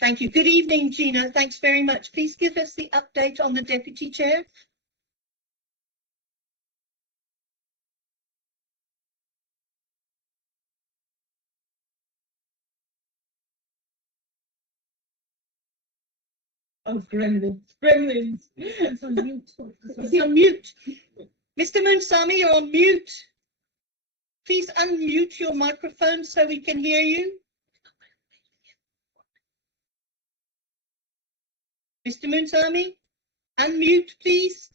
Thank you. Good evening, Gina. Thanks very much. Please give us the update on the Deputy Chair. Oh, gremlins. It's on mute. Is he on mute? Mr. Moonsami, you're on mute. Please unmute your microphone so we can hear you. Mr. Moonsami, unmute, please.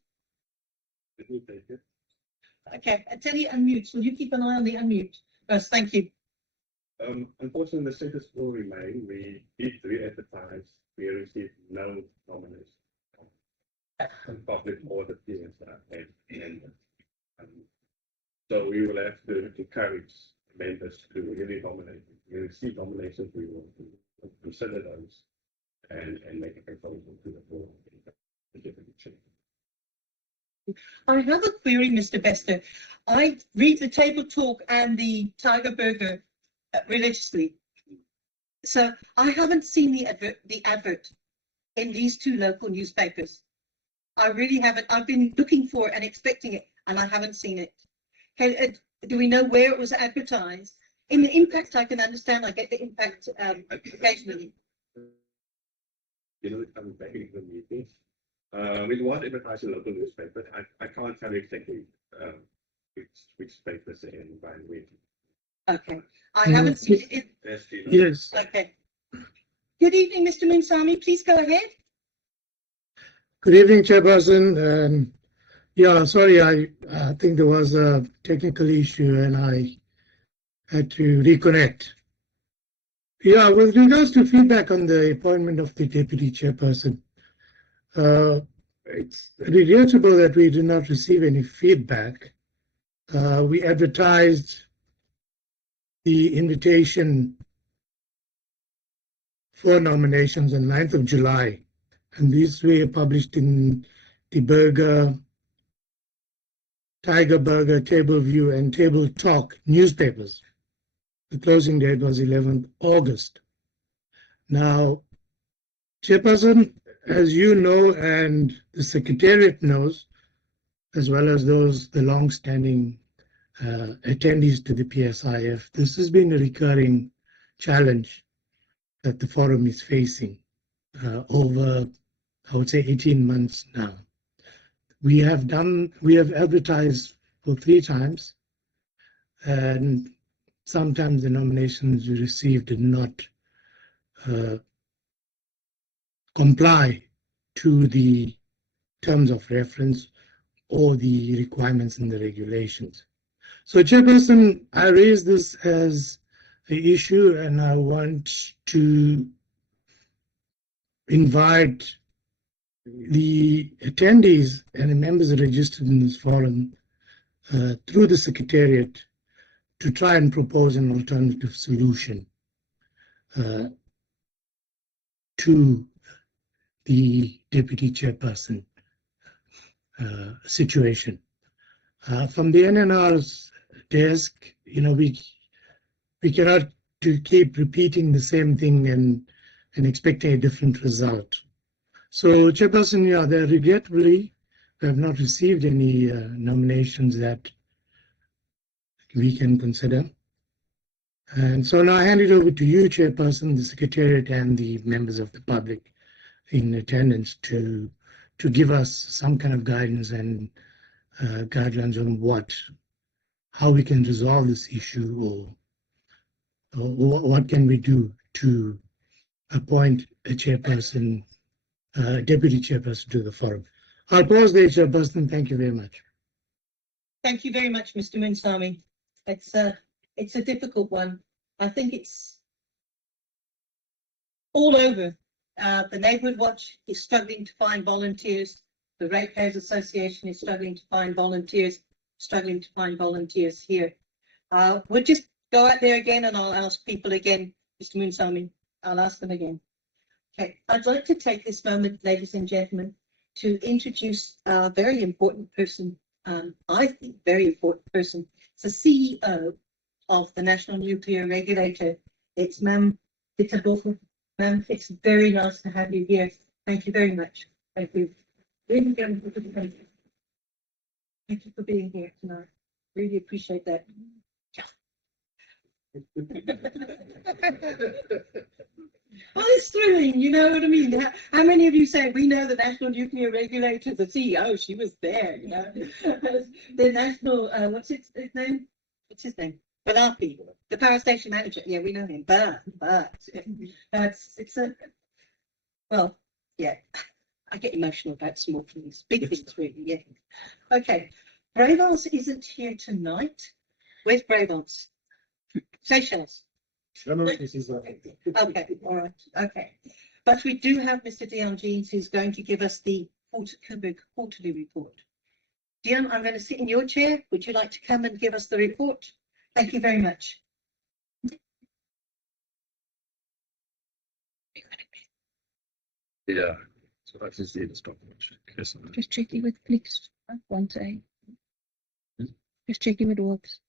Okay, until he unmutes, will you keep an eye on the unmute? Yes, thank you. Unfortunately, the status will remain. We did re-advertise. We received no nomination from public or the PSR. So we will have to encourage members to really nominate. We receive nominations, we will consider those and make a proposal to the board. I have a query, Mr. Bester. I read the Table Talk and the Tiger Burger religiously. So I haven't seen the advert in these two local newspapers. I really haven't. I've been looking for it and expecting it, and I haven't seen it. Okay, do we know where it was advertised? In the Impact, I can understand. I get the Impact occasionally. I'm back in the meeting. We want to advertise in local newspaper. I can't tell you exactly which papers and by when. Okay, I haven't seen it. Yes. Okay. Good evening, Mr. Moonsami. Please go ahead. Good evening, Chairperson. Yeah, sorry, I think there was a technical issue and I had to reconnect. Yeah, with regards to feedback on the appointment of the Deputy Chairperson, it's regrettable that we did not receive any feedback. We advertised the invitation for nominations on 9th of July, and these were published in the Burger, Tiger Burger, Table View, and Table Talk newspapers. The closing date was 11th August. Now, Chairperson, as you know, and the Secretariat knows, as well as the long-standing attendees to the PSIF, this has been a recurring challenge that the forum is facing over, I would say, 18 months now. We have advertised for 3 times, and sometimes the nominations we received did not comply to the terms of reference or the requirements in the regulations. So, Chairperson, I raise this as an issue, and I want to invite the attendees and the members registered in this forum through the Secretariat to try and propose an alternative solution to the Deputy Chairperson situation. From the NNR's desk, we cannot keep repeating the same thing and expecting a different result. So, Chairperson, regrettably, we have not received any nominations that we can consider. And so now I hand it over to you, Chairperson, the Secretariat, and the members of the public in attendance to give us some kind of guidance and guidelines on how we can resolve this issue, or what can we do to appoint a chairperson, deputy chairperson to the forum. I'll pause there, Chairperson. Thank you very much. Thank you very much, Mr. Moonsami. It's a difficult one. I think it's all over. The Neighbourhood Watch is struggling to find volunteers. The Ratepayers Association is struggling to find volunteers, here. We'll just go out there again and I'll ask people again, Mr. Moonsami. I'll ask them again. Okay, I'd like to take this moment, ladies and gentlemen, to introduce a very important person, I think very important person. It's the CEO of the National Nuclear Regulator. It's Ma'am Ditebogo Ma'am, it's very nice to have you here. Thank you very much. Thank you. Really going to the Thank you for being here tonight. Really appreciate that. Well, it's thrilling, you know what I mean? How many of you say we know the National Nuclear Regulator, the CEO, she was there, you know? The national, what's his name? What's his name? Balapi, the power station manager. Yeah, we know him. But it's a, well, yeah, I get emotional about small things, big things, really, yeah. Okay, Bravance isn't here tonight. Where's Bravance? Seychelles. Okay, all right, okay. But we do have Mr. Dion Jeans who's going to give us the Koeberg quarterly report. Dion, I'm going to sit in your chair. Would you like to come and give us the report? Thank you very much. Yeah, so I just need to stop watching. Just checking with Flix. One day. Just checking with works.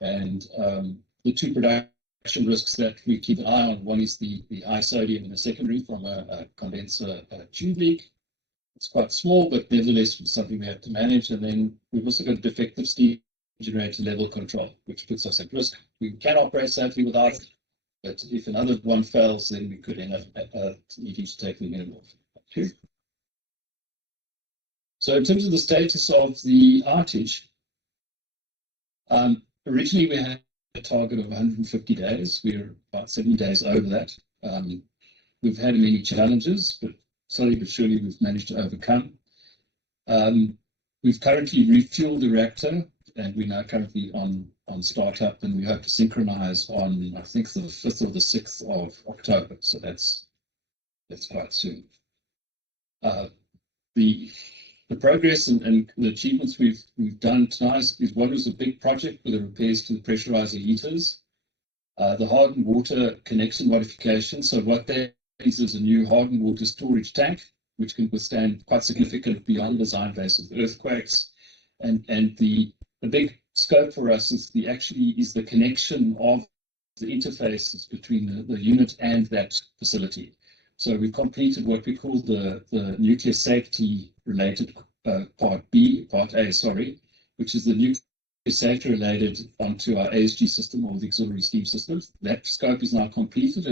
And the two production risks that we keep an eye on, one is the high sodium in the secondary from a condenser tube leak. It's quite small, but nevertheless something we have to manage. And then we've also got defective steam generator level control, which puts us at risk. We can operate safely without it, but if another one fails, then we could end up needing to take the unit off. So in terms of the status of the outage, originally we had a target of 150 days. We're about 70 days over that. We've had many challenges, but slowly but surely we've managed to overcome. We've currently refueled the reactor, and we're now currently on startup, and we hope to synchronize on, I think, the 5th or the 6th of October. So that's quite soon. The progress and the achievements we've done tonight is one was a big project with the repairs to the pressurizer heaters, the hardened water connection modification. So what that is a new hardened water storage tank, which can withstand quite significant beyond design basis earthquakes. And the big scope for us is the connection of the interfaces between the unit and that facility. So we've completed what we call the nuclear safety related part A, which is the nuclear safety related onto our ASG system or the auxiliary steam systems. That scope is now completed,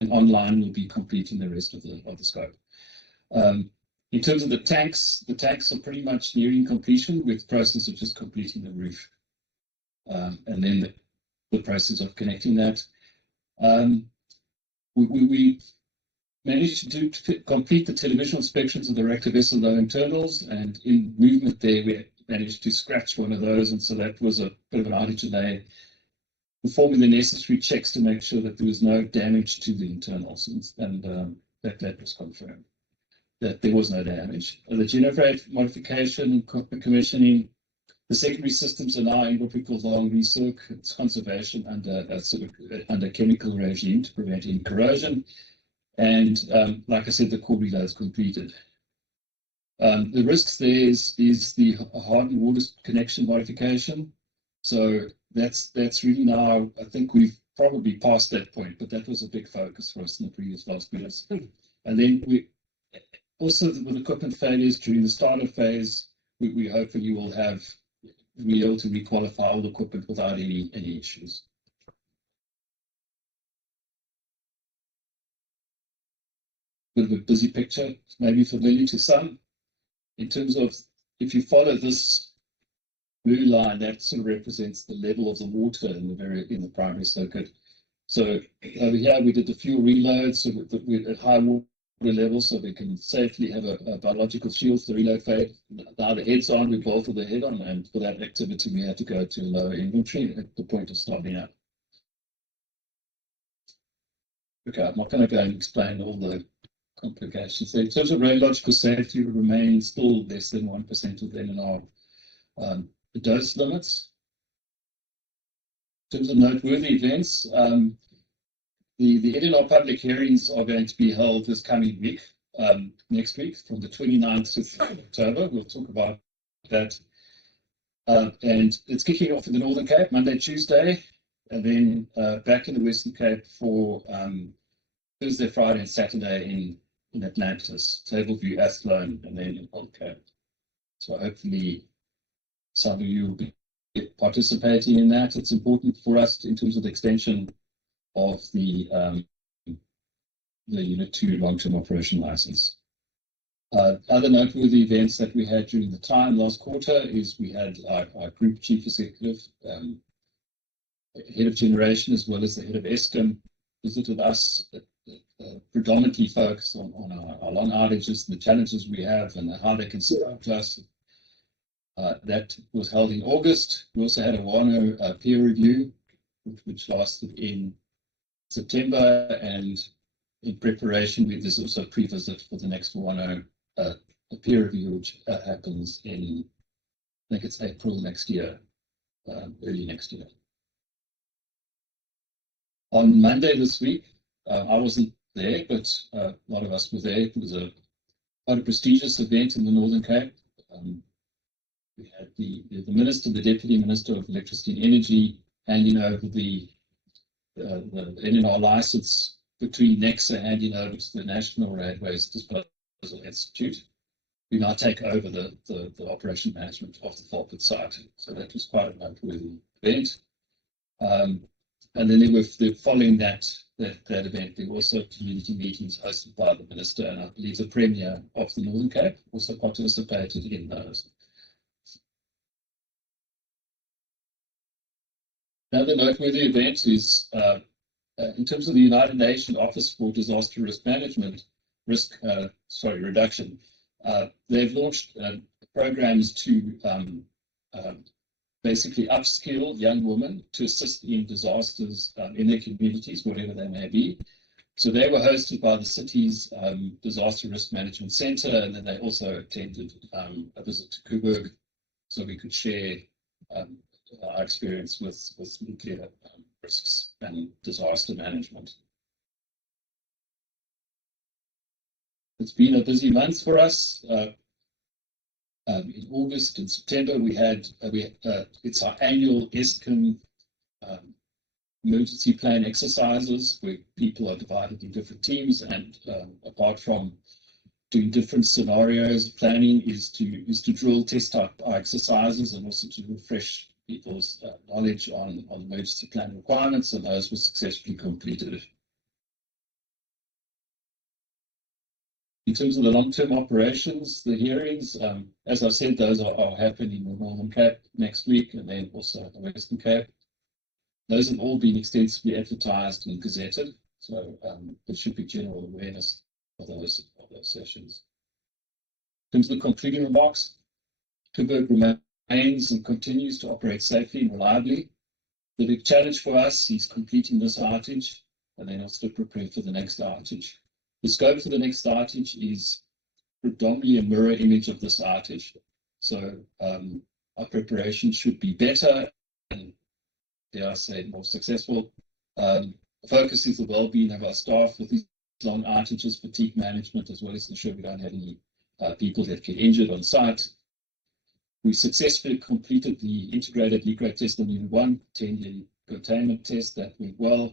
and online will be completing the rest of the scope. In terms of the tanks are pretty much nearing completion, with the process of just completing the roof, and then the process of connecting that. We managed to complete the television inspections of the reactor vessel low internals, and in movement there we managed to scratch one of those, and so that was a bit of an outage delay, performing the necessary checks to make sure that there was no damage to the internals, and that was confirmed. that there was no damage. The generator modification, commissioning, the secondary systems are now in what we call long recirc. It's conservation under under chemical regime to prevent any corrosion. And like I said, the core relay is completed. The risks there is the hardened water connection modification. So that's really now, I think we've probably past that point, but that was a big focus for us in the previous last years. And then we also, with equipment failures during the startup phase, we hopefully will be able to requalify all the equipment without any issues. Bit of a busy picture, maybe familiar to some. In terms of, if you follow this blue line, that sort of represents the level of the water in the primary circuit. So over here we did the fuel reload, so we're at high water levels, so we can safely have a biological shield for the reload fade. Now the head's on, we bolted the head on, and for that activity we had to go to lower inventory at the point of starting up. Okay, I'm not going to go and explain all the complications. So in terms of radiological safety, we remain still less than 1% within our dose limits. In terms of noteworthy events, the NNR public hearings are going to be held this coming week, next week, from the 29th of October. We'll talk about that. And it's kicking off in the Northern Cape, Monday, Tuesday, and then back in the Western Cape for Thursday, Friday, and Saturday in Atlantis, Tableview, Athlone, and then in Old Cape. So hopefully some of you will be participating in that. It's important for us in terms of the extension of the Unit 2 long-term operation license. Other noteworthy events that we had during the time last quarter is we had our group chief executive, head of generation, as well as the head of Eskom, visited us, predominantly focused on our long outages and the challenges we have and how they can support us. That was held in August. We also had a WANO peer review, which lasted in September, and in preparation, there's also a pre-visit for the next WANO peer review, which happens in, I think it's April next year, early next year. On Monday this week, I wasn't there, but a lot of us were there. It was quite a prestigious event in the Northern Cape. We had the Minister, the Deputy Minister of Electricity and Energy, handing over the NNR license between NEXA, handing over to the National Waste Disposal Institute. We now take over the operation management of the Volpit site. So that was quite a noteworthy event. And then following that event, there were also community meetings hosted by the Minister, and I believe the Premier of the Northern Cape also participated in those. Another noteworthy event is in terms of the United Nations Office for Disaster Risk Management, Reduction. They've launched programs to basically upskill young women to assist in disasters in their communities, whatever they may be. So they were hosted by the city's Disaster Risk Management Center, and then they also attended a visit to Koeberg, so we could share our experience with nuclear risks and disaster management. It's been a busy month for us. In August and September, we had it's our annual Eskom emergency plan exercises, where people are divided in different teams, and apart from doing different scenarios, planning is to drill, test our exercises, and also to refresh people's knowledge on emergency plan requirements, and those were successfully completed. In terms of the long-term operations, the hearings, as I said, those are happening in the Northern Cape next week, and then also the Western Cape. Those have all been extensively advertised and gazetted, so there should be general awareness of those sessions. In terms of the concluding remarks, Koeberg remains and continues to operate safely and reliably. The big challenge for us is completing this outage and then also prepare for the next outage. The scope for the next outage is predominantly a mirror image of this outage. So our preparation should be better and, dare I say, more successful. Focus is the well-being of our staff with these long outages, fatigue management, as well as ensure we don't have any people that get injured on site. We successfully completed the integrated leak rate test on Unit 1, 10-year containment test. That went well.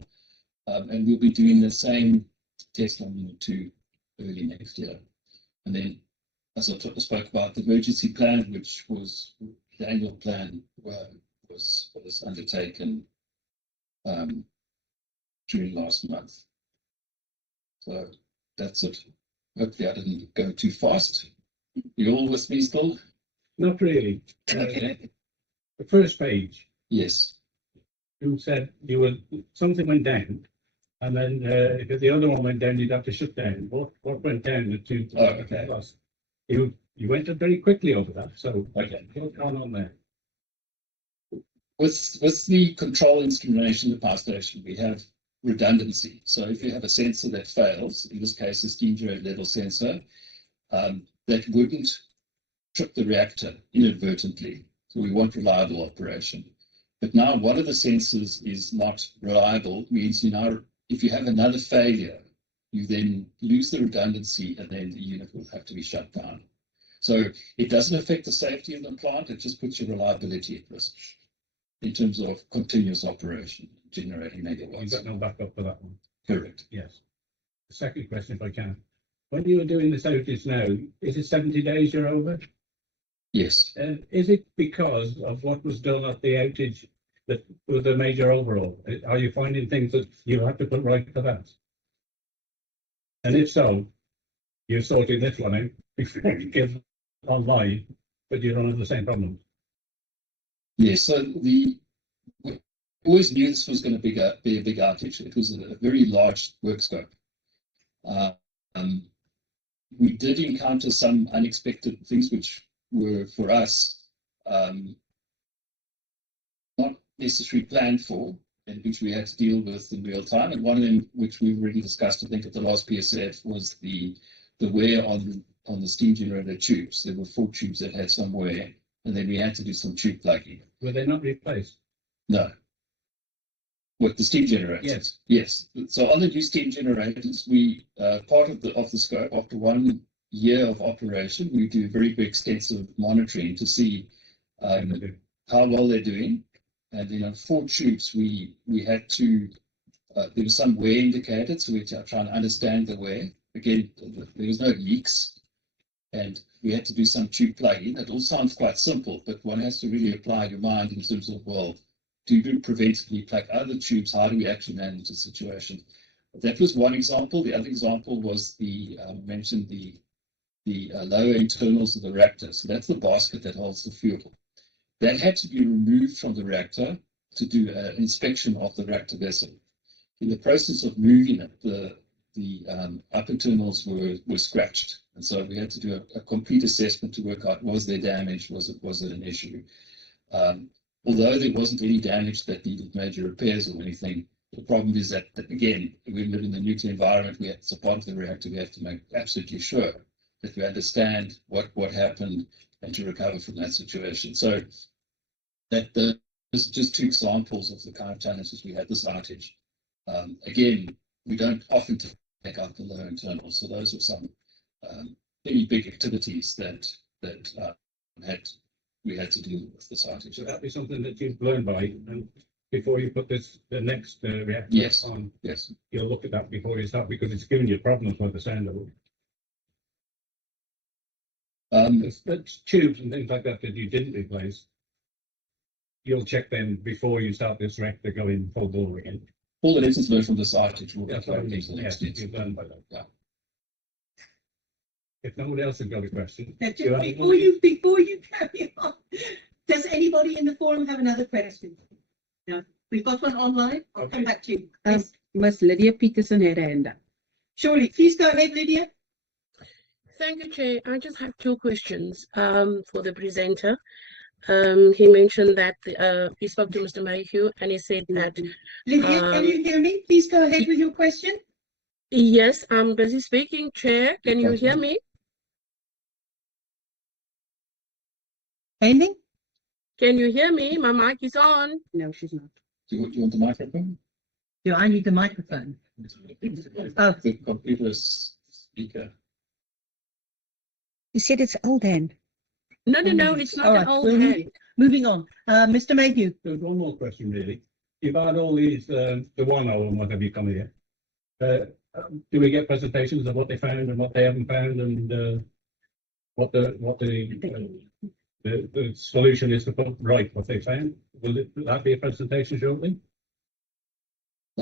And we'll be doing the same test on Unit 2 early next year. And then, as I spoke about, the emergency plan, which was the annual plan, was undertaken during last month. So that's it. Hopefully I didn't go too fast. You all with me still? Not really. The first page, Yes. you said something went down, and then if the other one went down, you'd have to shut down. What went down? The two. Oh, okay. Plus. You went up very quickly over that. So Okay. what's going on there? With the control instrumentation of the power station, we have redundancy. So if you have a sensor that fails, in this case a steam generator level sensor, that wouldn't trip the reactor inadvertently. So we want reliable operation. But now one of the sensors is not reliable, means if you have another failure, you then lose the redundancy and then the unit will have to be shut down. So it doesn't affect the safety of the plant, it just puts your reliability at risk in terms of continuous operation, generating megawatts. You've got no backup for that one. Correct. Yes. The second question, if I can. When you were doing this outage now, is it 70 days you're over? Yes. And is it because of what was done at the outage that was a major overhaul? Are you finding things that you have to put right for that? And if so, you're sorting this one out before you get online, but you don't have the same problem. Yes. So we always knew this was going to be a big outage. It was a very large work scope. We did encounter some unexpected things which were for us not necessarily planned for, and which we had to deal with in real time. And one of them, which we've already discussed, I think, at the last PSF, was the wear on the steam generator tubes. There were 4 tubes that had some wear, and then we had to do some tube plugging. Were they not replaced? No. What, the steam generators? Yes. Yes. So on the new steam generators, we part of the scope, after 1 year of operation, we do very extensive monitoring to see how well they're doing. And then on 4 tubes, we had to there was some wear indicated, so we had to try and understand the wear. Again, there was no leaks, and we had to do some tube plugging. That all sounds quite simple, but one has to really apply your mind in terms of, well, do you preventively plug other tubes? How do we actually manage the situation? That was one example. The other example was mentioned the lower internals of the reactor. So that's the basket that holds the fuel. That had to be removed from the reactor to do an inspection of the reactor vessel. In the process of moving it, the upper internals were scratched, and so we had to do a complete assessment to work out, was there damage, was it an issue. Although there wasn't any damage that needed major repairs or anything, the problem is that again, we live in the nuclear environment. As a part of the reactor, we have to make absolutely sure that we understand what happened and to recover from that situation. So those are just 2 examples of the kind of challenges we had this outage. Again, we don't often take out the lower internals, so those are some very big activities that we had to deal with this outage. So that'd be something that you've learned by, and before you put the next reactor Yes. on, Yes. you'll look at that before you start, because it's giving you problems by the sound of it. That's tubes and things like that you didn't replace. You'll check them before you start this reactor going full bore again. All the lessons learned from this outage will be That's what I applied mean. to the Yes, next you've learned by that. Yeah. If nobody else has got a question. Now, you have before you carry on, does anybody in the forum have another question? No, we've got one online. I'll come back to you. Please. Miss Lydia Peterson had her hand up. Surely, please go ahead, Lydia. Thank you, Chair. I just have 2 questions for the presenter. He mentioned that he spoke to Mr. Mayhew and he said that Lydia, can you hear me? Please go ahead with your question. yes, I'm busy speaking, Chair. Can you hear me? Anything? Can you hear me? My mic is on. No, she's not. Do you want the microphone? Do I need the microphone? Oh. The computer speaker. You said it's old hand. No, it's not All an right, old we'll hand. Moving on. Mr. Mayhew. There's one more question, really. You've had all these, the one and what have you come here? Do we get presentations of what they found and what they haven't found, and what the solution is to put right what they found? Will that be a presentation shortly?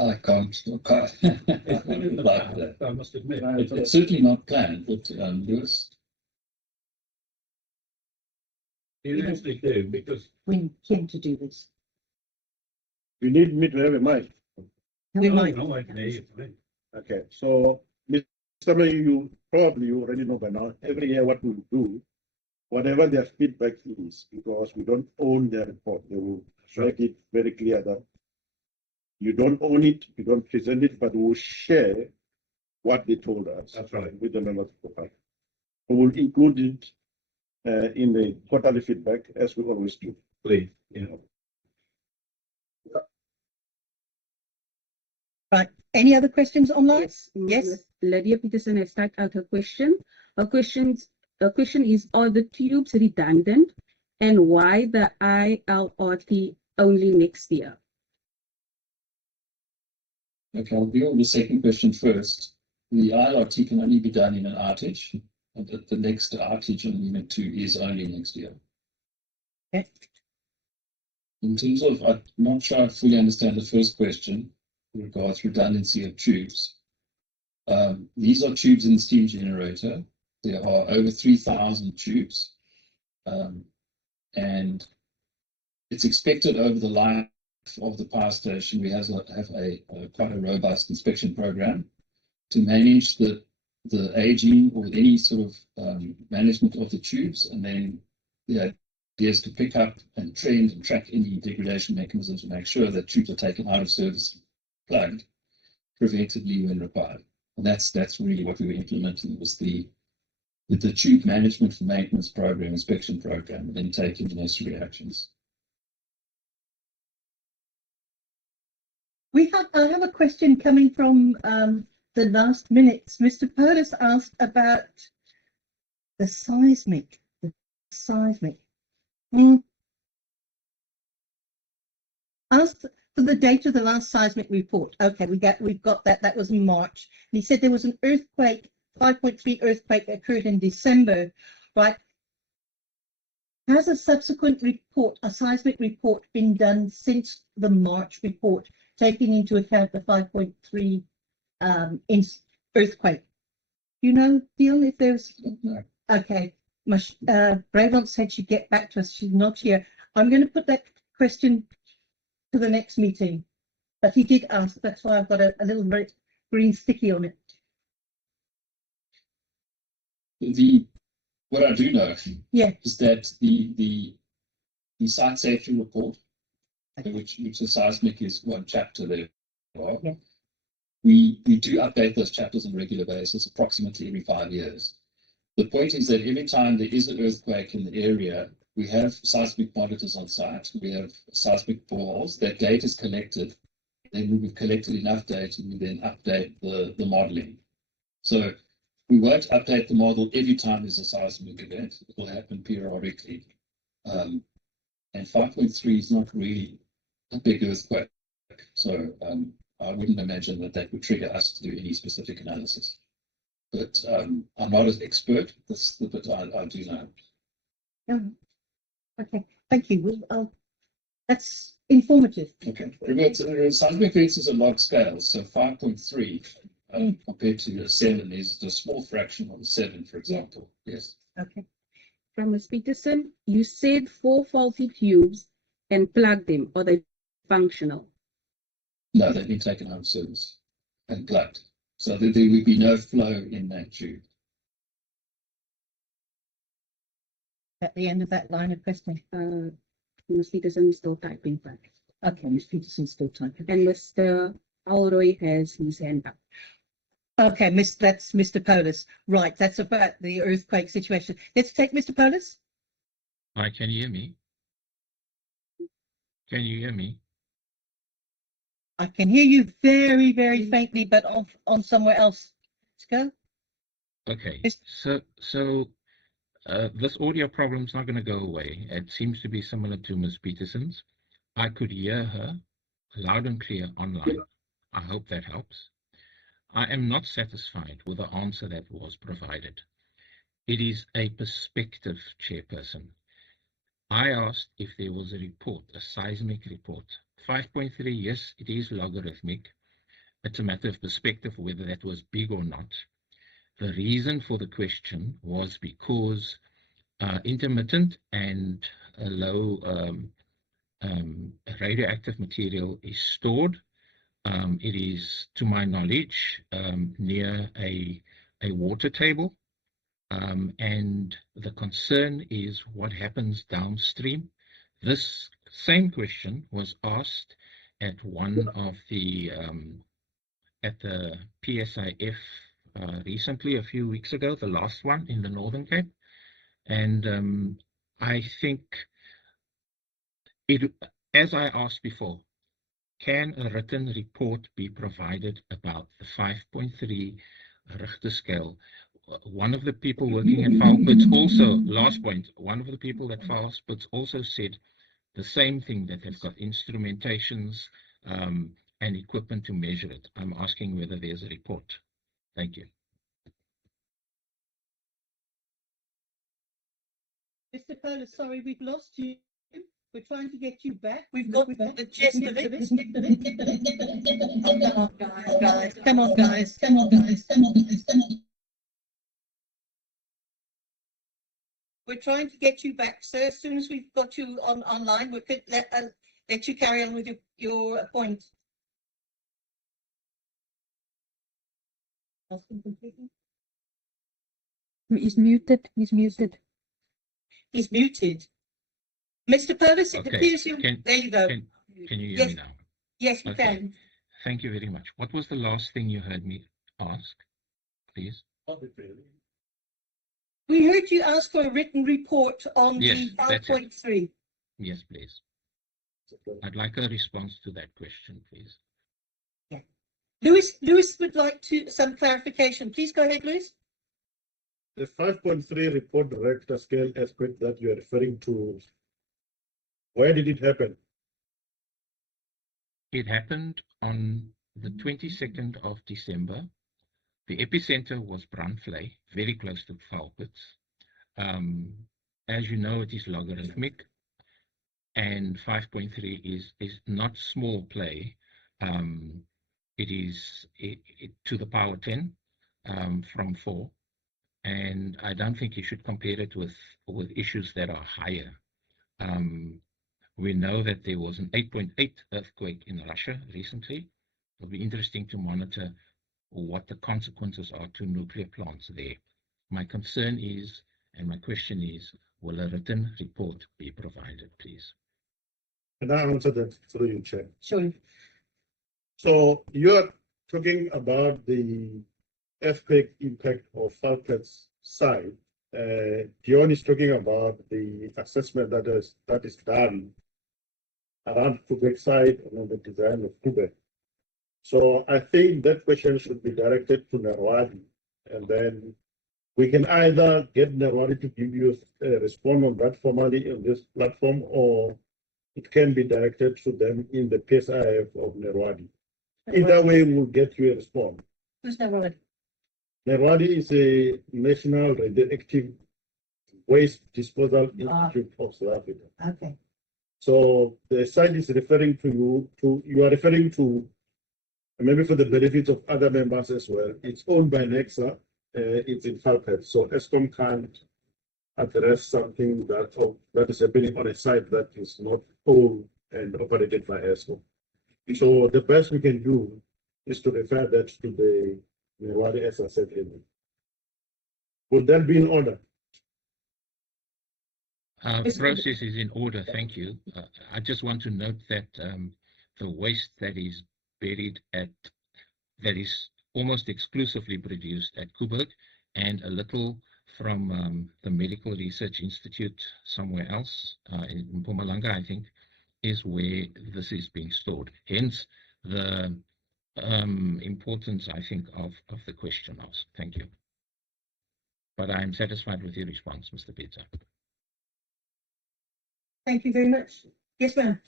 I can't. It's been in the Like past, that. I must admit. It's certainly not planned, but Lewis. You usually do, because We came to do this. You need me to have a mic. We no, might. no, I can hear you fine. Okay, so Mr. Mayor, you already know by now, every year what we do, whatever their feedback is, because we don't own their report, they will make it very clear that you don't own it, you don't present it, but we will share what they told us. That's right. With the members of the party. We will include it in the quarterly feedback, as we always do. Please, you know. Right. Any other questions online? Yes. Lydia Peterson has typed out her question. Her question is, are the tubes redundant, and why the ILRT only next year? Okay, I'll deal with the second question first. The ILRT can only be done in an outage, and the next outage on Unit 2 is only next year. Okay. In terms of, I'm not sure I fully understand the first question with regards redundancy of tubes. These are tubes in the steam generator. There are over 3,000 tubes, and it's expected over the life of the power station, we have a quite a robust inspection program to manage the aging or any sort of management of the tubes, and then the idea is to pick up and trend and track any degradation mechanisms to make sure that tubes are taken out of service, plugged preventively when required. And that's really what we were implementing, was the tube management and maintenance program, inspection program, and then taking the necessary actions. I have a question coming from the last minutes. Mr. Purtis asked about the seismic. Asked for the date of the last seismic report. Okay, we've got that. That was in March. And he said there was an earthquake, 5.3 earthquake that occurred in December, right? Has a subsequent report, a seismic report, been done since the March report, taking into account the 5.3 inch earthquake? You know, Dion, if there's... No. Okay. Bravant said she'd get back to us. She's not here. I'm going to put that question to the next meeting. But he did ask. That's why I've got a little green sticky on it. What I do know is that the site safety report, which the seismic is one chapter there, Yeah. we do update those chapters on a regular basis, approximately every 5 years. The point is that every time there is an earthquake in the area, we have seismic monitors on site, we have seismic boreholes, that data is collected, then when we've collected enough data, we then update the modeling. So we won't update the model every time there's a seismic event. It will happen periodically. And 5.3 is not really a big earthquake. So I wouldn't imagine that would trigger us to do any specific analysis. But I'm not an expert, but I do know. Okay, thank you. That's informative. Okay. Remember, seismic events is a log scale, so 5.3 compared to a 7 is a small fraction of a 7, for example. Yes. Okay. From Ms. Peterson, you said 4 faulty tubes and plugged them. Are they functional? No, they've been taken out of service and plugged. So there would be no flow in that tube. At the end of that line of questioning. Ms. Peterson is still typing back. Okay, Ms. Peterson's still typing. And Mr. Alroy has his hand up. Okay, that's Mr. Polis. Right, that's about the earthquake situation. Let's take Mr. Polis. Hi, can you hear me? Can you hear me? I can hear you very, very faintly, but on somewhere else. Let's go. Okay, Yes. so this audio problem's not going to go away. It seems to be similar to Ms. Peterson's. I could hear her loud and clear online. I hope that helps. I am not satisfied with the answer that was provided. It is a perspective, Chairperson. I asked if there was a report, a seismic report. 5.3, yes, it is logarithmic. It's a matter of perspective whether that was big or not. The reason for the question was because intermittent and a low radioactive material is stored. It is, to my knowledge, near a water table. And the concern is what happens downstream. This same question was asked at one of the at the PSIF recently, a few weeks ago, the last one in the Northern Cape. And I think it, as I asked before, can a written report be provided about the 5.3 Richter scale? One of the people working at Foulpits also, last point, one of the people at Foulpits also said the same thing, that they've got instrumentations and equipment to measure it. I'm asking whether there's a report. Thank you. Mr. Kohler, sorry, we've lost you. We're trying to get you back. We've got the gist of it. Oh, come on, guys. Come on, guys. Come on, guys. Come on, guys. Come on. We're trying to get you back, sir. As soon as we've got you online, we could let you carry on with your point. He's muted. He's muted. He's muted. Mr. Purvis, it Okay. appears you. There you go. Can you hear Yes. me now? Yes, you Okay. can. Thank you very much. What was the last thing you heard me ask, please? We heard you ask for a written report on Yes, the that's it. 5.3. Yes, please. I'd like a response to that question, please. Lewis would like some clarification. Please go ahead, Lewis. The 5.3 report Richter scale earthquake that you are referring to, where did it happen? It happened on the 22nd of December. The epicenter was Brandvlei, very close to Foulpits. As you know, it is logarithmic, and 5.3 is not small play. It is to the power 10 from 4. And I don't think you should compare it with issues that are higher. We know that there was an 8.8 earthquake in Russia recently. It'll be interesting to monitor what the consequences are to nuclear plants there. My concern is, and my question is, will a written report be provided, please? Can I answer that through you, Chair? Sure. So you are talking about the earthquake impact of Falklands side. Dion is talking about the assessment that is done around Koeberg side and on the design of Koeberg. So I think that question should be directed to Nerwadi, and then we can either get Nerwadi to give you a response on that formally on this platform, or it can be directed to them in the PSIF of Nerwadi. Either way, we'll get you a response. Who's Nerwadi? Nerwadi is a national radioactive waste disposal institute of South Africa. Okay. So the site is referring to you are referring to, maybe for the benefit of other members as well. It's owned by Nexa. It's in Falklands. So Eskom can't address something that is happening on a site that is not owned and operated by Eskom. So the best we can do is to refer that to the Nerwadi, as I said earlier. Would that be in order? Process is in order, thank you. I just want to note that the waste that is buried that is almost exclusively produced at Koeberg, and a little from the Medical Research Institute somewhere else, in Mpumalanga, I think, is where this is being stored. Hence the importance, I think, of the question asked. Thank you. But I am satisfied with your response, Mr. Peter. Thank you very much. Yes, ma'am.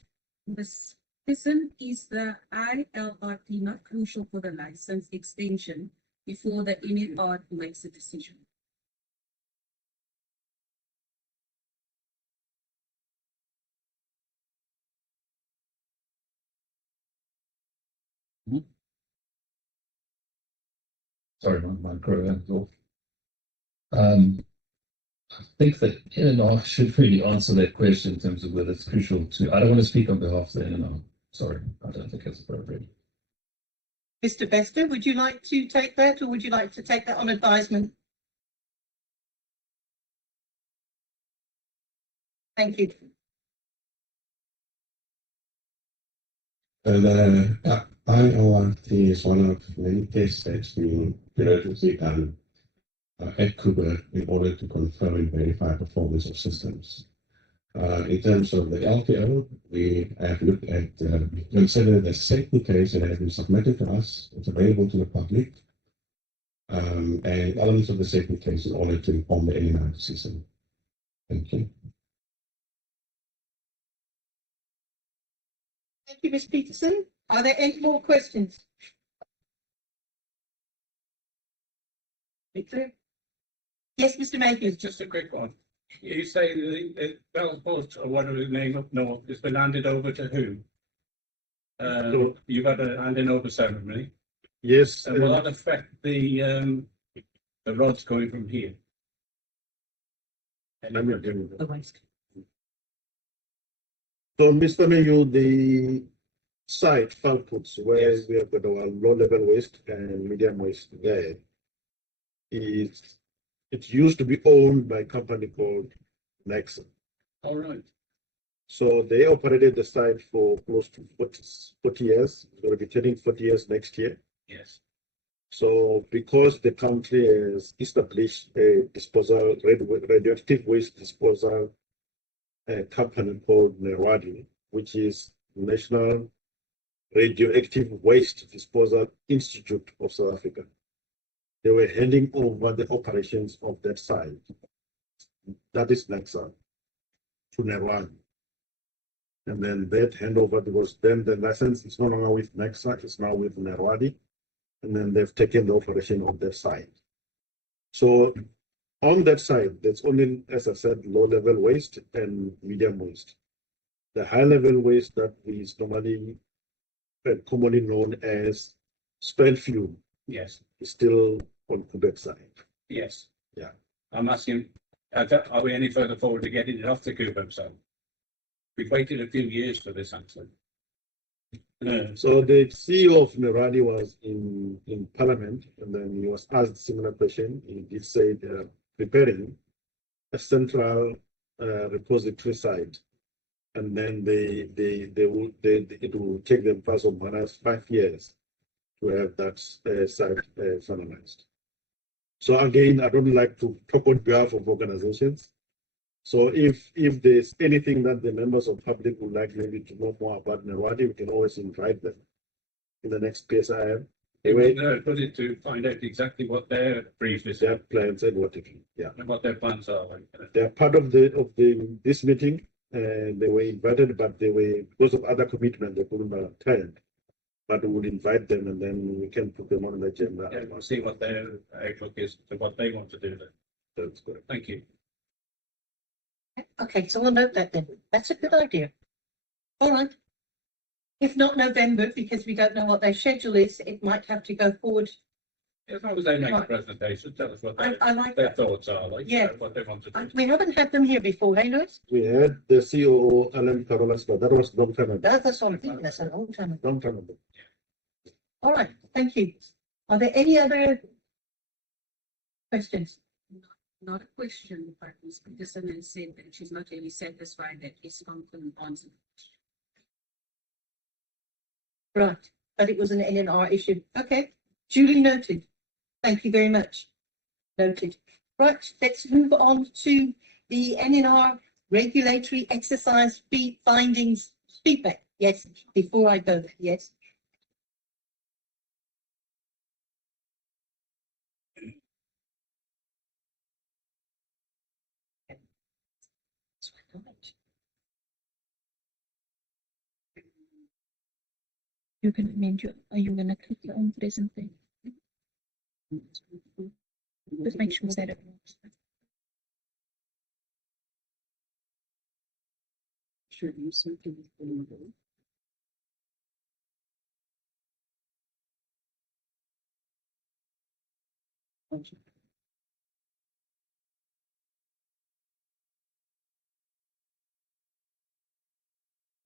This person is the ILRT not crucial for the license extension before the NER makes a decision? Sorry, my micro went off. I think that NNR should really answer that question in terms of whether it's crucial to. I don't want to speak on behalf of the NNR. Sorry, I don't think it's appropriate. Mr. Bester, would you like to take that, or would you like to take that on advisement? Thank you. The IORT is one of many tests that's been periodically done at Koeberg in order to confirm and verify performance of systems. In terms of the LPO, we have looked at, consider the safety case that has been submitted to us. It's available to the public, and elements of the safety case in order to inform the NNR system. Thank you. Thank you, Ms. Peterson. Are there any more questions? Victor? Yes, Mr. Makers. Just a quick one. You say the Bellport, or whatever the name up north, has been handed over to who? You've had a handing over ceremony. Yes. And will that affect the rods going from here? Let me give you that. The waste. So, Mr. Mayor, the site, Falputs, where Yes. we have got our low-level waste and medium waste there, it used to be owned by a company called Nexa. All right. So they operated the site for close to 40 years. It's going to be turning 40 years next year. Yes. So because the country has established a disposal, radioactive waste disposal company called NERWADI, which is National Radioactive Waste Disposal Institute of South Africa. They were handing over the operations of that site, that is Nexa, to NERWADI. And then that handover, because then the license is no longer with Nexa, it's now with NERWADI. And then they've taken the operation of that site. So on that side, there's only, as I said, low-level waste and medium waste. The high-level waste that is normally commonly known as spent fuel Yes. is still on Koeberg side. Yes. Yeah. I'm asking, are we any further forward to getting it off the Koeberg side? We've waited a few years for this answer. So the CEO of NERWADI was in Parliament, and then he was asked a similar question. He did say they're preparing a central repository site, and then it will take them plus or minus 5 years to have that site finalized. So again, I don't like to talk on behalf of organizations. So if there's anything that the members of public would like maybe to know more about NERWADI, we can always invite them in the next PSIM. Put it to find out exactly what their brief is, Their plans and what it, yeah. and what their plans are. They're part of this meeting, and they were invited, but they were, because of other commitment, they couldn't attend. But we will invite them, and then we can put them on the agenda. Yeah, we'll see what their outlook is to what they want to do then. That's good. Thank you. Okay, so we'll note that then. That's a good idea. All right. If not November, because we don't know what their schedule is, it might have to go forward. As long as they make a Right. presentation, tell us what I like their that. thoughts are, like, Yeah. what they want to do. We haven't had them here before, hey, Louis? We had the COO, Alan Karolaska. That was long time ago. That's what I'm thinking. That's a long time ago. Long time ago. All right, thank you. Are there any other questions? Not a question, but Ms. Peterson has said that she's not really satisfied that ISCOM couldn't answer. Right, but it was an NNR issue. Okay, duly noted. Thank you very much. Noted. Right, let's move on to the NNR regulatory exercise findings feedback. Yes, before I go, yes. You're gonna amend your, are you gonna click your own present thing? Just make sure that it works. Sure, you certainly.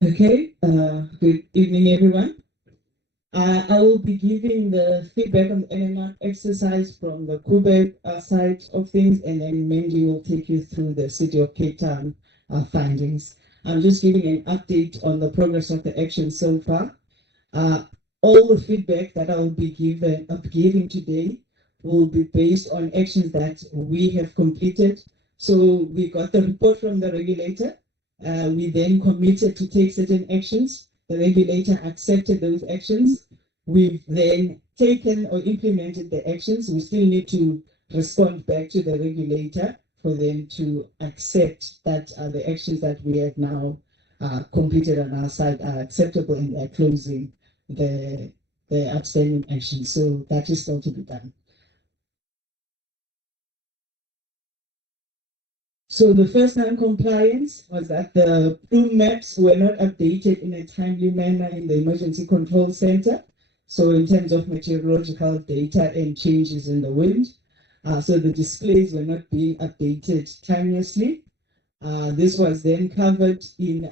Okay, good evening, everyone. I will be giving the feedback on the NMR exercise from the Koeberg side of things, and then Mandy will take you through the City of Cape Town findings. I'm just giving an update on the progress of the action so far. All the feedback that I will be giving today will be based on actions that we have completed. So we got the report from the regulator. We then committed to take certain actions. The regulator accepted those actions. We've then taken or implemented the actions. We still need to respond back to the regulator for them to accept that the actions that we have now completed on our side are acceptable and are closing the outstanding actions. So that is still to be done. So the first non-compliance was that the plume maps were not updated in a timely manner in the emergency control center. So in terms of meteorological data and changes in the wind, so the displays were not being updated timelessly. This was then covered in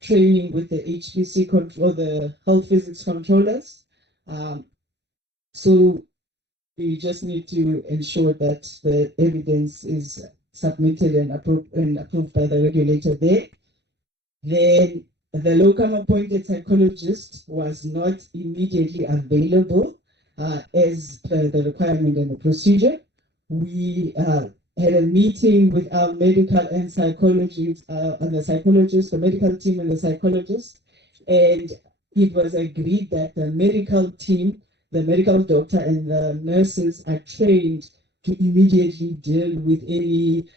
training with the HPC control, the health physics controllers. So we just need to ensure that the evidence is submitted and approved by the regulator there. Then the local appointed psychologist was not immediately available as per the requirement and the procedure. We had a meeting with our medical and psychologists, the medical team and the psychologist, and it was agreed that the medical team, the medical doctor and the nurses are trained to immediately deal with any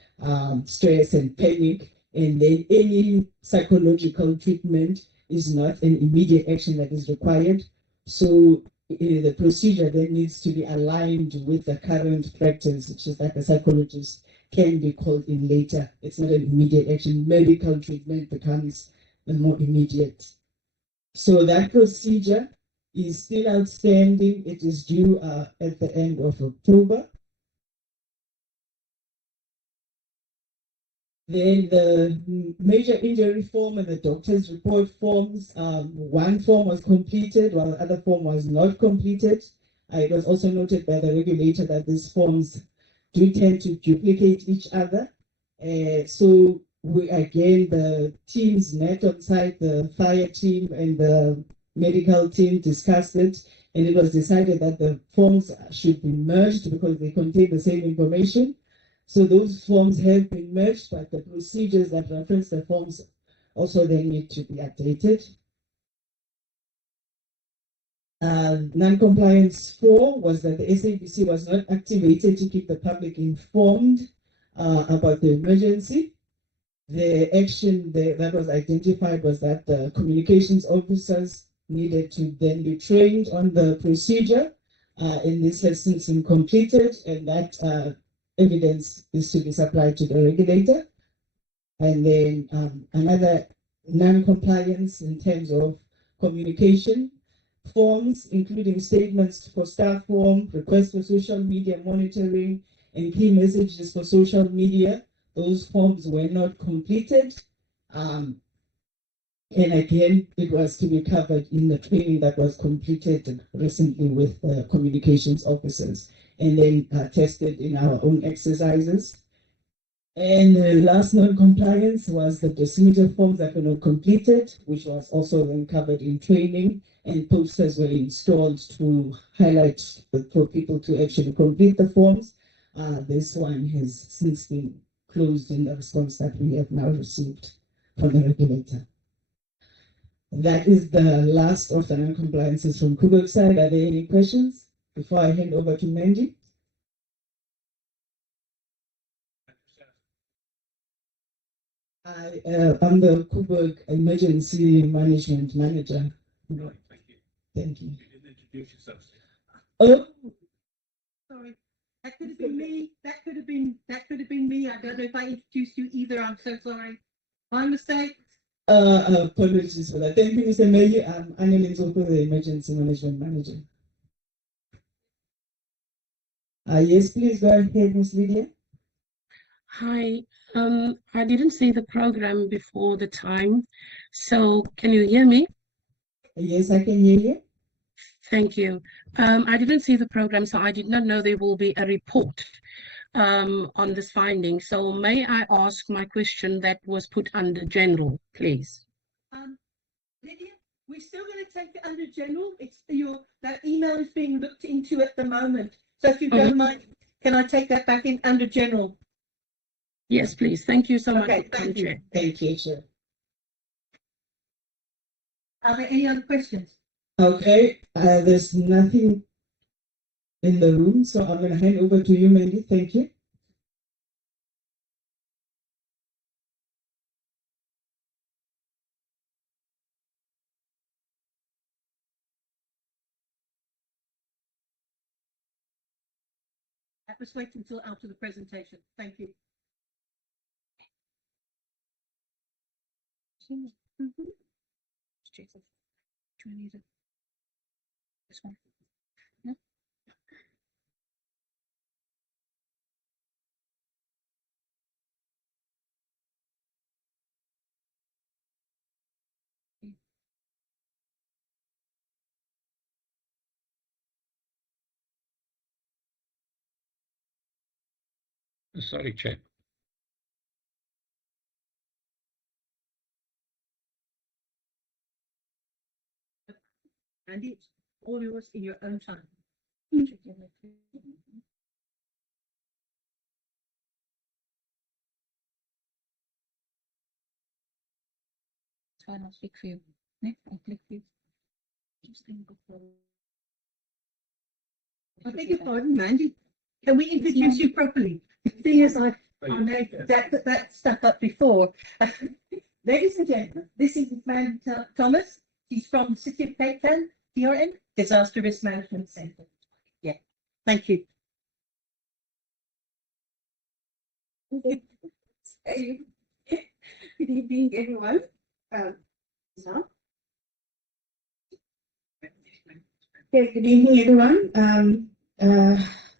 stress and panic, and then any psychological treatment is not an immediate action that is required. So the procedure then needs to be aligned with the current practice, which is that the psychologist can be called in later. It's not an immediate action. Medical treatment becomes more immediate. So that procedure is still outstanding. It is due at the end of October. Then the major injury form and the doctor's report forms, one form was completed while the other form was not completed. It was also noted by the regulator that these forms do tend to duplicate each other. So the teams met on site, the fire team and the medical team discussed it, and it was decided that the forms should be merged because they contain the same information. So those forms have been merged, but the procedures that reference the forms also then need to be updated. Non-compliance 4 was that the SABC was not activated to keep the public informed about the emergency. The action that was identified was that the communications officers needed to then be trained on the procedure, and this has since been completed, and that evidence is to be supplied to the regulator. And then another non-compliance in terms of communication forms, including statements for staff form, requests for social media monitoring, and key messages for social media. Those forms were not completed. And again, it was to be covered in the training that was completed recently with communications officers, and then tested in our own exercises. And the last non-compliance was the dosimeter forms that were not completed, which was also then covered in training, and posters were installed to highlight for people to actually complete the forms. This one has since been closed in the response that we have now received from the regulator. That is the last of the non-compliances from Koeberg side. Are there any questions before I hand over to Mandy? I'm the Koeberg Emergency Management Manager. Right, thank you. Thank you. You didn't introduce yourself. Oh, Sorry, that could have been me. That could have been me. I don't know if I introduced you either. I'm so sorry. My mistake. apologies for that. Thank you, Mr. Mayor. I'm Annalyn Zoko, the Emergency Management Manager. Yes, please go ahead, Ms. Lydia. Hi, I didn't see the program before the time, so can you hear me? Yes, I can hear you. Thank you. I didn't see the program, so I did not know there will be a report on this finding. So may I ask my question that was put under general, please? Lydia, we're still going to take it under general. It's that email is being looked into at the moment. So if you don't mind, can I take that back in under general? Yes, please. Thank you so much, Okay, Madam thank you. Chair. Thank you, sir. Are there any other questions? Okay, there's nothing in the room, so I'm going to hand over to you, Mandy. Thank you. Let's wait until after the presentation. Thank you. This one. No? Sorry, Chair. Andy, it's all yours in your own time. It's fine, I'll speak for you. Next, I'll click for you. I beg your pardon, Mandy. Can we introduce you properly? Seeing as I made that stuff up before. Ladies and gentlemen, this is Mandy Thomas. She's from the City of Cape Town, DRM, Disaster Risk Management Centre. Yeah, thank you. Good evening, everyone. Yes, good evening, everyone.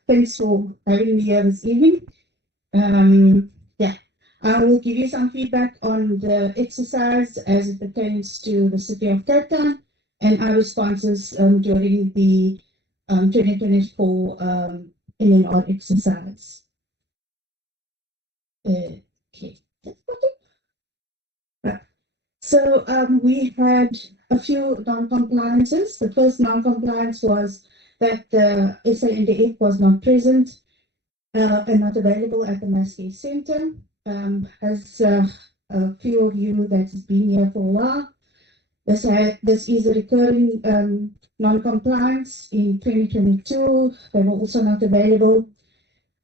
Thanks for having me here this evening. I will give you some feedback on the exercise as it pertains to the City of Cape Town and our responses during the 2024 NNR exercise. Okay. Right. So we had a few non-compliances. The first non-compliance was that the SANDF was not present and not available at the Maskey Centre. As a few of you that has been here for a while, this is a recurring non-compliance in 2022. They were also not available.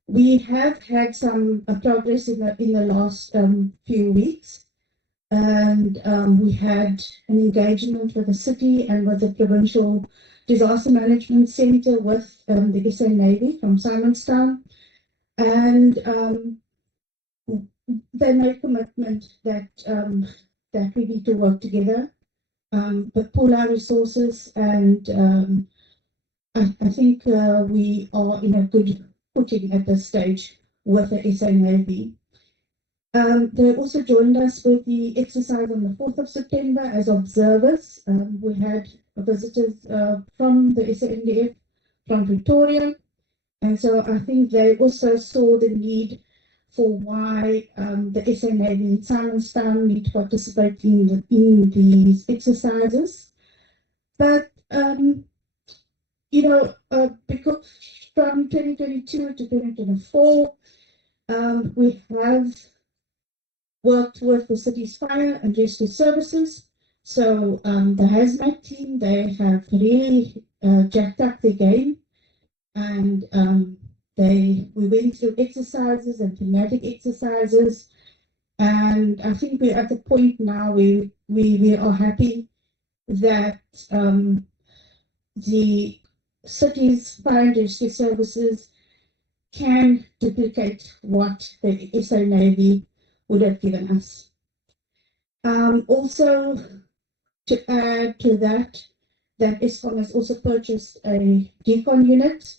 We have had some progress in the last few weeks, and we had an engagement with the city and with the Provincial Disaster Management Centre with the SA Navy from Simonstown, and they made commitment that that we need to work together, but pool our resources, and I think we are in a good footing at this stage with the SA Navy. They also joined us with the exercise on the 4th of September as observers. We had visitors from the SANDF from Pretoria, and so I think they also saw the need for why the SA Navy in Simonstown need to participate in these exercises. But because from 2022 to 2024, we have worked with the city's fire and rescue services. So the hazmat team, they have really jacked up their game, and we went through exercises and thematic exercises, and I think we're at the point now where we are happy that the city's fire and rescue services can duplicate what the SA Navy would have given us. Also, to add to that Eskom has also purchased a decon unit.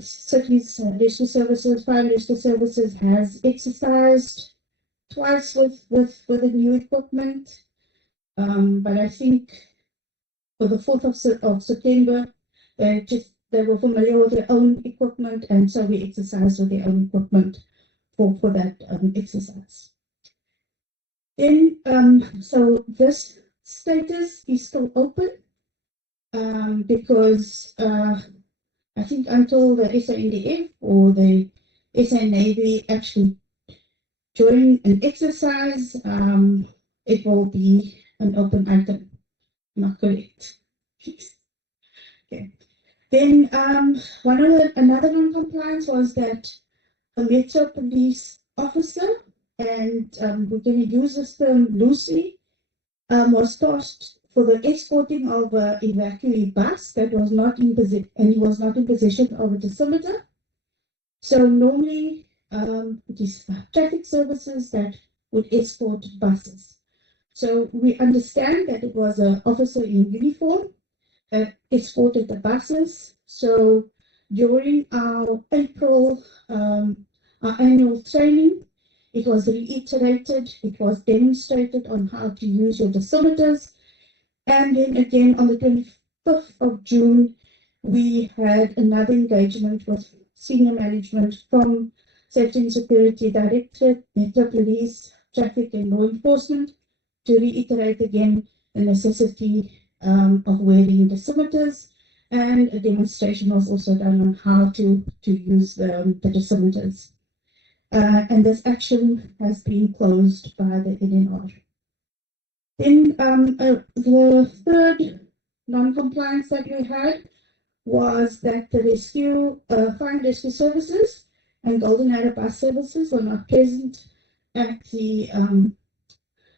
Cities rescue services, fire and rescue services has exercised twice with the new equipment. But I think for the 4th of September, they were familiar with their own equipment, and so we exercised with their own equipment for that exercise. Then, so this status is still open because I think until the SANDF or the SA Navy actually join an exercise, it will be an open item. Not correct. Okay. Then another non-compliance was that a Metro Police officer, and we're going to use this term loosely, was tasked for the escorting of an evacuee bus that was not in possession, and he was not in possession of a dosimeter. So normally it is traffic services that would escort buses. So we understand that it was an officer in uniform that escorted the buses. So during our April our annual training, it was reiterated, it was demonstrated on how to use your dosimeters. And then again on the 25th of June, we had another engagement with senior management from Safety and Security Directorate, Metro Police, Traffic and Law Enforcement to reiterate again the necessity of wearing dosimeters, and a demonstration was also done on how to use the dosimeters. And this action has been closed by the NNR. Then the third non-compliance that we had was that the fire and rescue services and Golden Arrow bus services were not present at the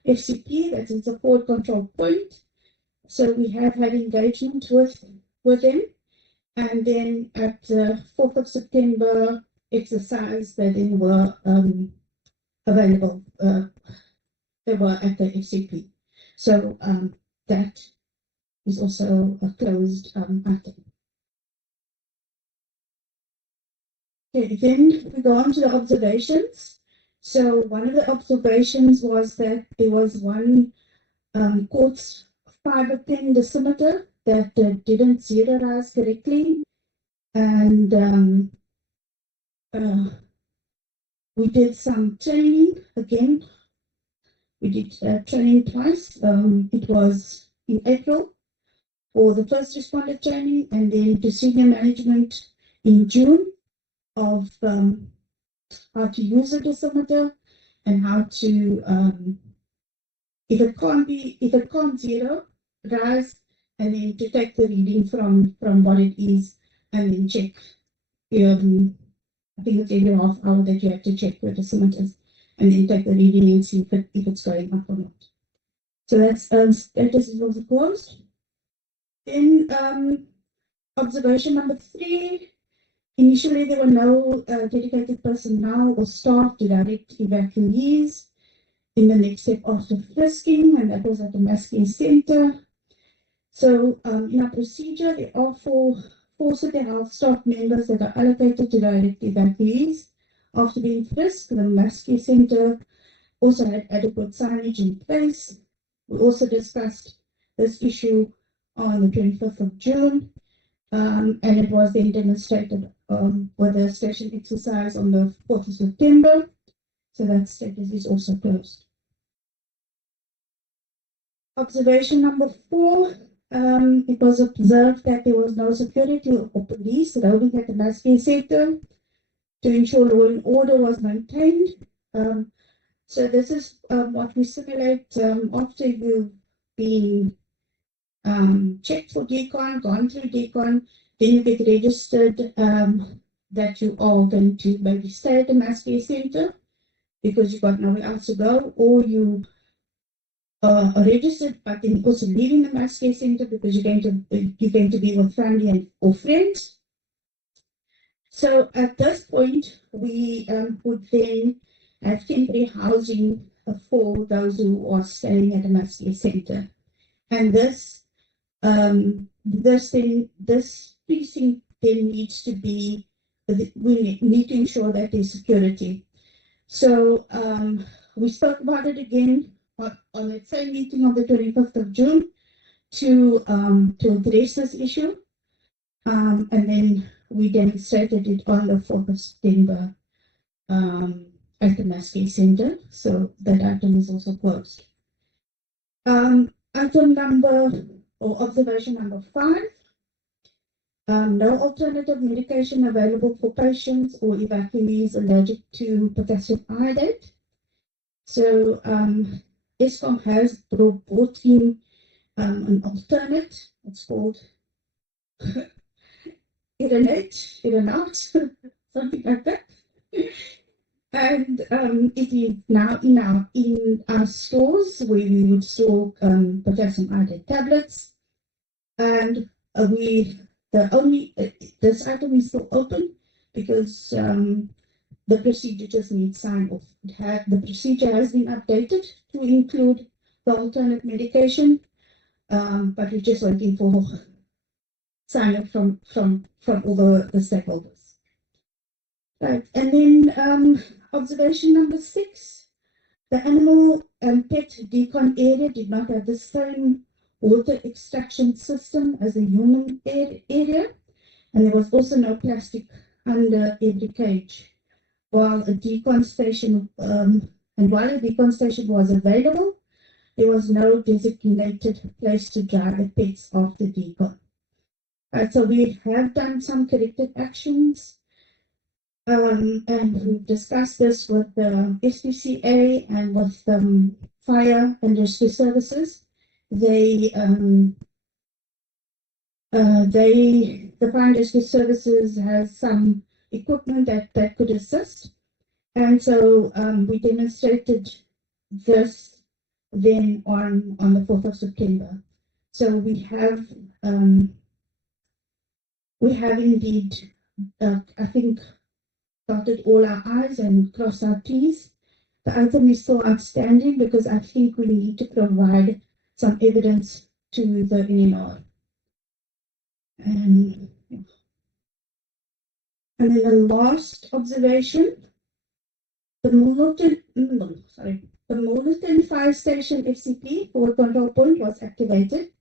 FCP, that is the forward control point. So we have had engagement with them, and then at the 4th of September exercise, they then were available. They were at the FCP. So that is also a closed item. Okay, then we go on to the observations. So one of the observations was that there was one quartz fiber pen dosimeter that didn't zeroize correctly, and we did some training again. We did training twice. It was in April for the first responder training, and then to senior management in June of how to use a dosimeter and how to, if it can't zero, rise, and then to take the reading from what it is, and then check. I think it's every half hour that you have to check the dosimeters, and then take the reading and see if it's going up or not. So that's status is also closed. Then observation number 3. Initially, there were no dedicated personnel or staff to direct evacuees in the next step after frisking, and that was at the Masking Center. So in our procedure, there are four city health staff members that are allocated to direct evacuees. After being frisked, the Masking Center also had adequate signage in place. We also discussed this issue on the 25th of June, and it was then demonstrated with a station exercise on the 4th of September. So that status is also closed. Observation number 4 it was observed that there was no security or police roaming at the Maskey Center to ensure law and order was maintained. So this is what we simulate after you've been checked for decon, gone through decon, then you get registered that you are going to maybe stay at the Maskey Center because you've got nowhere else to go, or you are registered but then also leaving the Maskey Center because you're going to be with family or friends. So at this point, we would then have temporary housing for those who are staying at the Maskey Center, and this precinct then needs to be. We need to ensure that there's security. So we spoke about it again on that same meeting on the 25th of June to address this issue, and then we demonstrated it on the 4th of September at the Maskey Center. So that item is also closed. Item observation number 5. No alternative medication available for patients or evacuees allergic to potassium iodate. So ESCOM has brought in an alternate. It's called Ironate, something like that. And it is now in our stores where we would store potassium iodate tablets. And this item is still open because the procedure just needs sign off. The procedure has been updated to include the alternate medication, but we're just waiting for sign off from all the stakeholders. Right, and then observation number 6, the animal and pet decon area did not have the same water extraction system as the human area, and there was also no plastic under every cage. While a decon station was available, there was no designated place to dry the pets after decon. Right, so we have done some corrective actions. And we've discussed this with the SPCA and with fire and rescue services. The fire and rescue services has some equipment that could assist, and so we demonstrated this then on the 4th of September. So we have indeed, I think, dotted all our I's and crossed our T's. The item is still outstanding because I think we need to provide some evidence to the NNR. And then the last observation, the Milnerton Fire Station FCP forward control point was activated.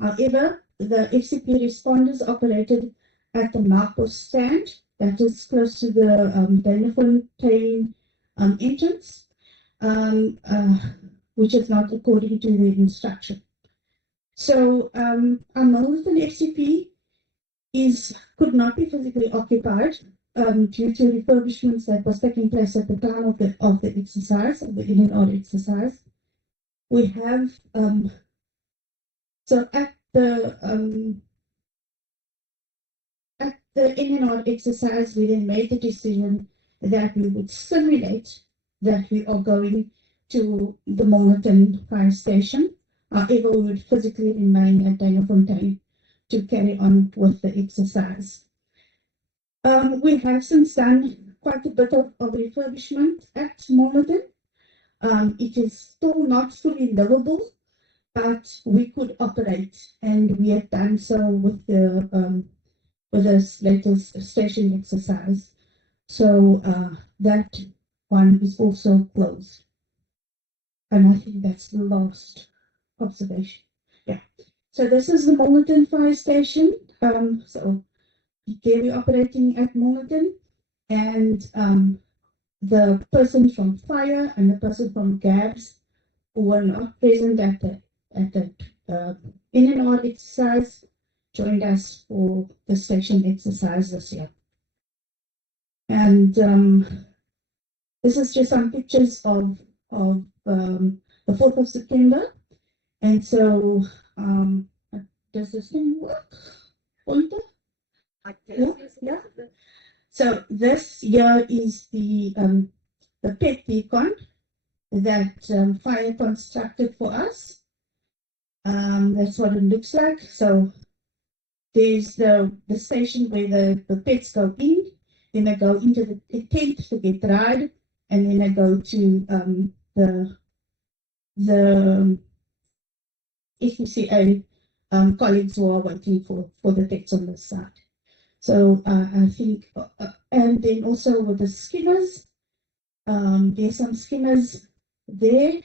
However, the FCP responders operated at the Marcos stand, that is close to the Danafontein entrance, which is not according to the instruction. So our Milnerton FCP could not be physically occupied due to refurbishments that was taking place at the time of the exercise, of the in-and-out exercise. We have so at the in-and-out exercise, we then made the decision that we would simulate that we are going to the Milnerton Fire Station. However, we would physically remain at Danafontein to carry on with the exercise. We have since done quite a bit of refurbishment at Milnerton. It is still not fully livable, but we could operate, and we have done so with this latest station exercise. So that one is also closed. And I think that's the last observation. Yeah. So this is the Milnerton Fire Station. So there we're operating at Milnerton, and the person from fire and the person from GABS who were not present at the NNR exercise joined us for the station exercise this year. And this is just some pictures of the 4th of September. And so, does this thing work? Pointer? Yeah. So this here is the pet beacon that Fire constructed for us. That's what it looks like. So there's the station where the pets go in, then they go into the tent to get dried, and then they go to the FECA colleagues who are waiting for the pets on this side. So I think, and then also with the skimmers, there's some skimmers there,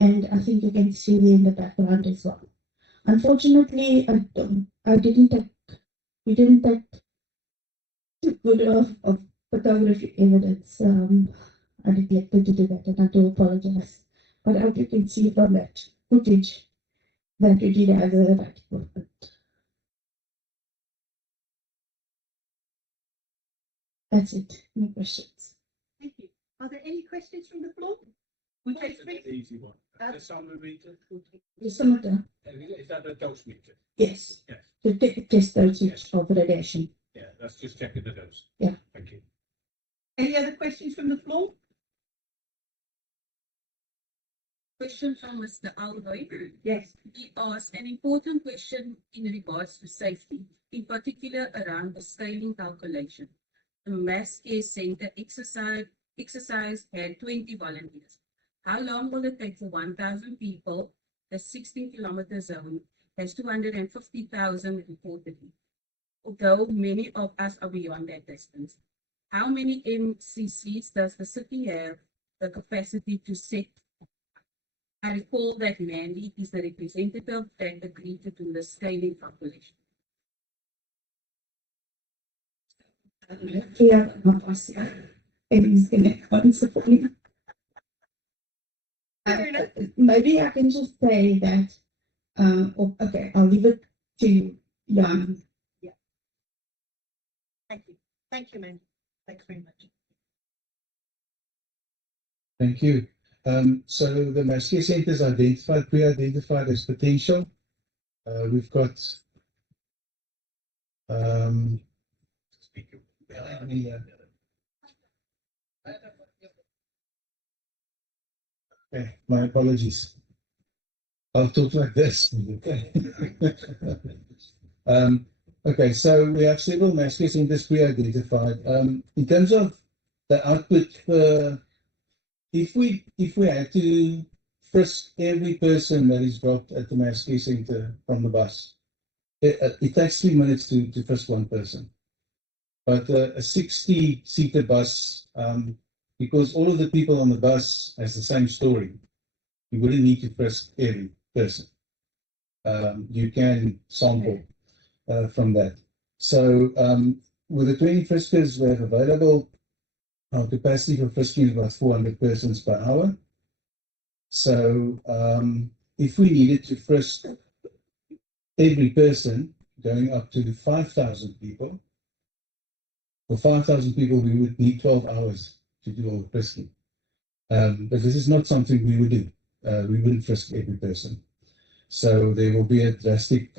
and I think you can see them in the background as well. Unfortunately, we didn't take good of photography evidence. I neglected to do that, and I do apologize. But I hope you can see from that footage that we did have the right equipment. That's it. Any questions? Thank you. Are there any questions from the floor? We take three. Easy one. The solar meter. Is some of the Is that a dose meter? yes. Yes. The test dosage of radiation. Yeah, that's just checking the dose. Yeah. Thank you. Any other questions from the floor? Question from Mr. Alroy. Yes. He asked an important question in regards to safety, in particular around the scaling calculation. The mass care center exercise had 20 volunteers. How long will it take for 1,000 people? The 16-kilometer zone has 250,000 reportedly. Although many of us are beyond that distance. How many MCCs does the city have the capacity to set? I recall that Mandy is the representative that agreed to do the scaling calculation. Yeah, not us. Yeah. And he's going to answer for me. Maybe I can just say that, okay, I'll leave it to Jan. Yeah. Thank you. Thank you, Mandy. Thanks very much. Thank you. So the mass care center is pre-identified as potential. We've got okay, my apologies. I'll talk like this. Okay. Okay, so we have several mass care centers pre-identified. In terms of the output, if we had to frisk every person that is dropped at the mass care center from the bus, it takes 3 minutes to frisk one person. But a 60-seater bus, because all of the people on the bus has the same story, you wouldn't need to frisk every person. You can sample from that. So with the 20 friskers we have available, our capacity for frisking is about 400 persons per hour. So if we needed to frisk every person, going up to 5,000 people, for 5,000 people we would need 12 hours to do all the frisking. But this is not something we would do. We wouldn't frisk every person. So there will be a drastic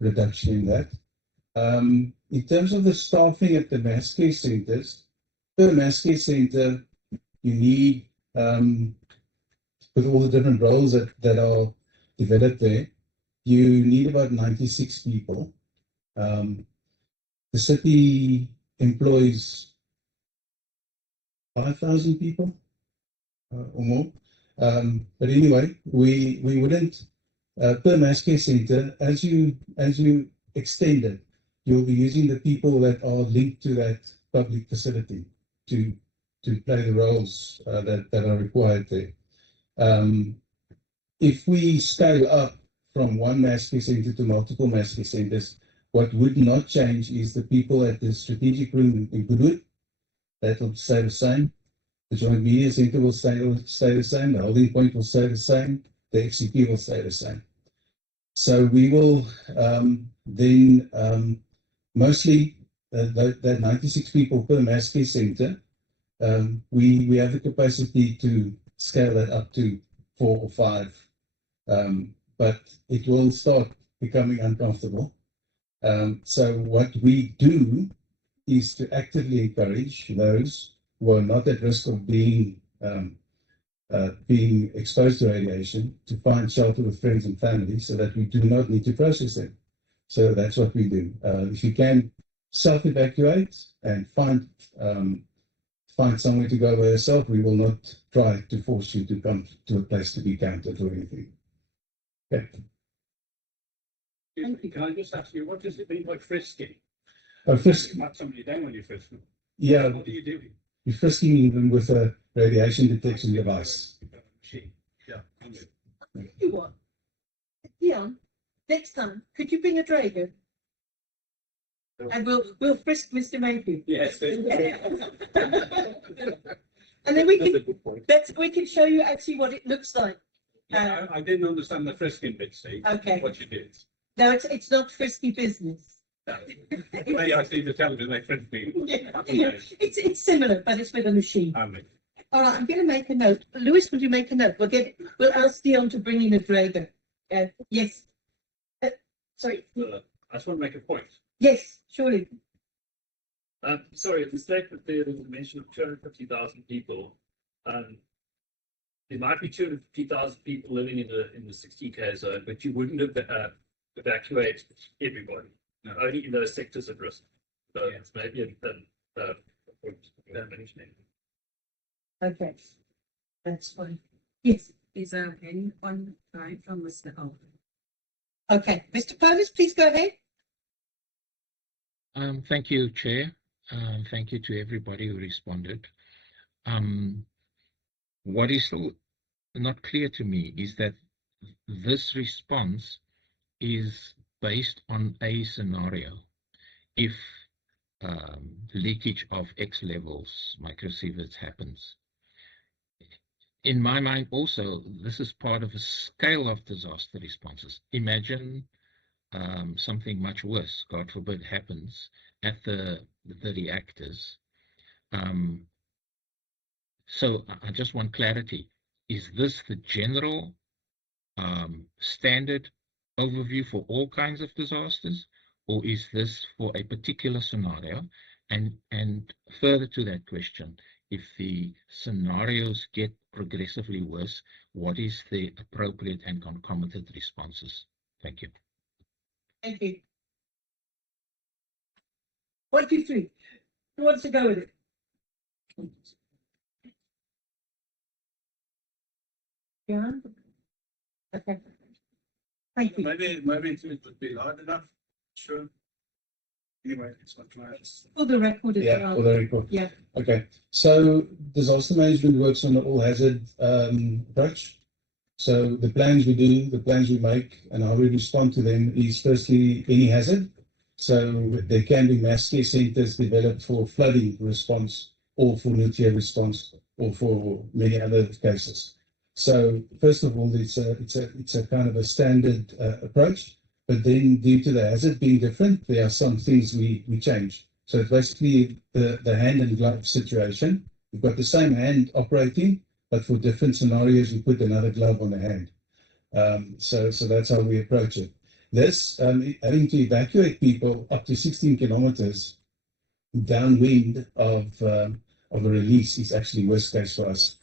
reduction in that. In terms of the staffing at the mass care centers, per mass care center, you need, with all the different roles that are developed there, you need about 96 people. The city employs 5,000 people or more. But anyway, we wouldn't, per mass care center, as you extend it, you'll be using the people that are linked to that public facility to play the roles that are required there. If we scale up from one mass care center to multiple mass care centers, what would not change is the people at the strategic room in Koeberg. That will stay the same. The joint media center will stay the same. The holding point will stay the same. The FCP will stay the same. So we will then mostly that 96 people per mass care center. We have the capacity to scale that up to 4 or 5, but it will start becoming uncomfortable. So what we do is to actively encourage those who are not at risk of being exposed to radiation to find shelter with friends and family so that we do not need to process them. So that's what we do. If you can self-evacuate and find somewhere to go by yourself, we will not try to force you to come to a place to be counted or anything. Okay. Can I just ask you, what does it mean by frisking? Frisking. Pat somebody down when you frisk them. Yeah. What do you do? You're frisking them with a radiation detection device. Yeah. Tell you what, Dion, next time, could you bring a Drago? And we'll frisk Mr. Mayhew. Yes. And then we can show you actually what it looks like. Yeah, I didn't understand the frisking bit, Steve. Okay. What you did. No, it's not frisky business. No. I see the television, they frisk me. Yeah. It's similar, but it's with a machine. All right, I'm going to make a note. Lewis, will you make a note? We'll ask Dion to bring in a Drago. Yes. Sorry. I just want to make a point. Yes, surely. Sorry, at the statement there was a mention of 250,000 people. There might be 250,000 people living in the 16K zone, but you wouldn't evacuate everybody. No. Only in those sectors at risk. So it's maybe a point mentioning. Okay, that's fine. Yes. There's a hand on line from Mr. Alvin. Okay, Mr. Polis, please go ahead. Thank you, Chair. Thank you to everybody who responded. What is still not clear to me is that this response is based on a scenario. If leakage of X levels microsieverts happens. In my mind also, this is part of a scale of disaster responses. Imagine something much worse, God forbid, happens at the reactors. So I just want clarity. Is this the general standard overview for all kinds of disasters, or is this for a particular scenario? And further to that question, if the scenarios get progressively worse, what is the appropriate and concomitant responses? Thank you. Thank you. 1, 2, 3. Who wants to go with it? Yeah. Okay. Thank you. Maybe it would be loud enough. Sure. Anyway, it's not close. For the record as Yeah, well. for the record. Yeah. Okay. So disaster management works on an all hazard approach. So the plans we do, the plans we make, and how we respond to them is firstly any hazard. So there can be mass care centers developed for flooding response or for nuclear response or for many other cases. So first of all, it's a kind of a standard approach. But then due to the hazard being different, there are some things we change. So it's basically the hand and glove situation. We've got the same hand operating, but for different scenarios, we put another glove on the hand. So that's how we approach it. This, having to evacuate people up to 16 kilometers downwind of a release is actually worst case for us.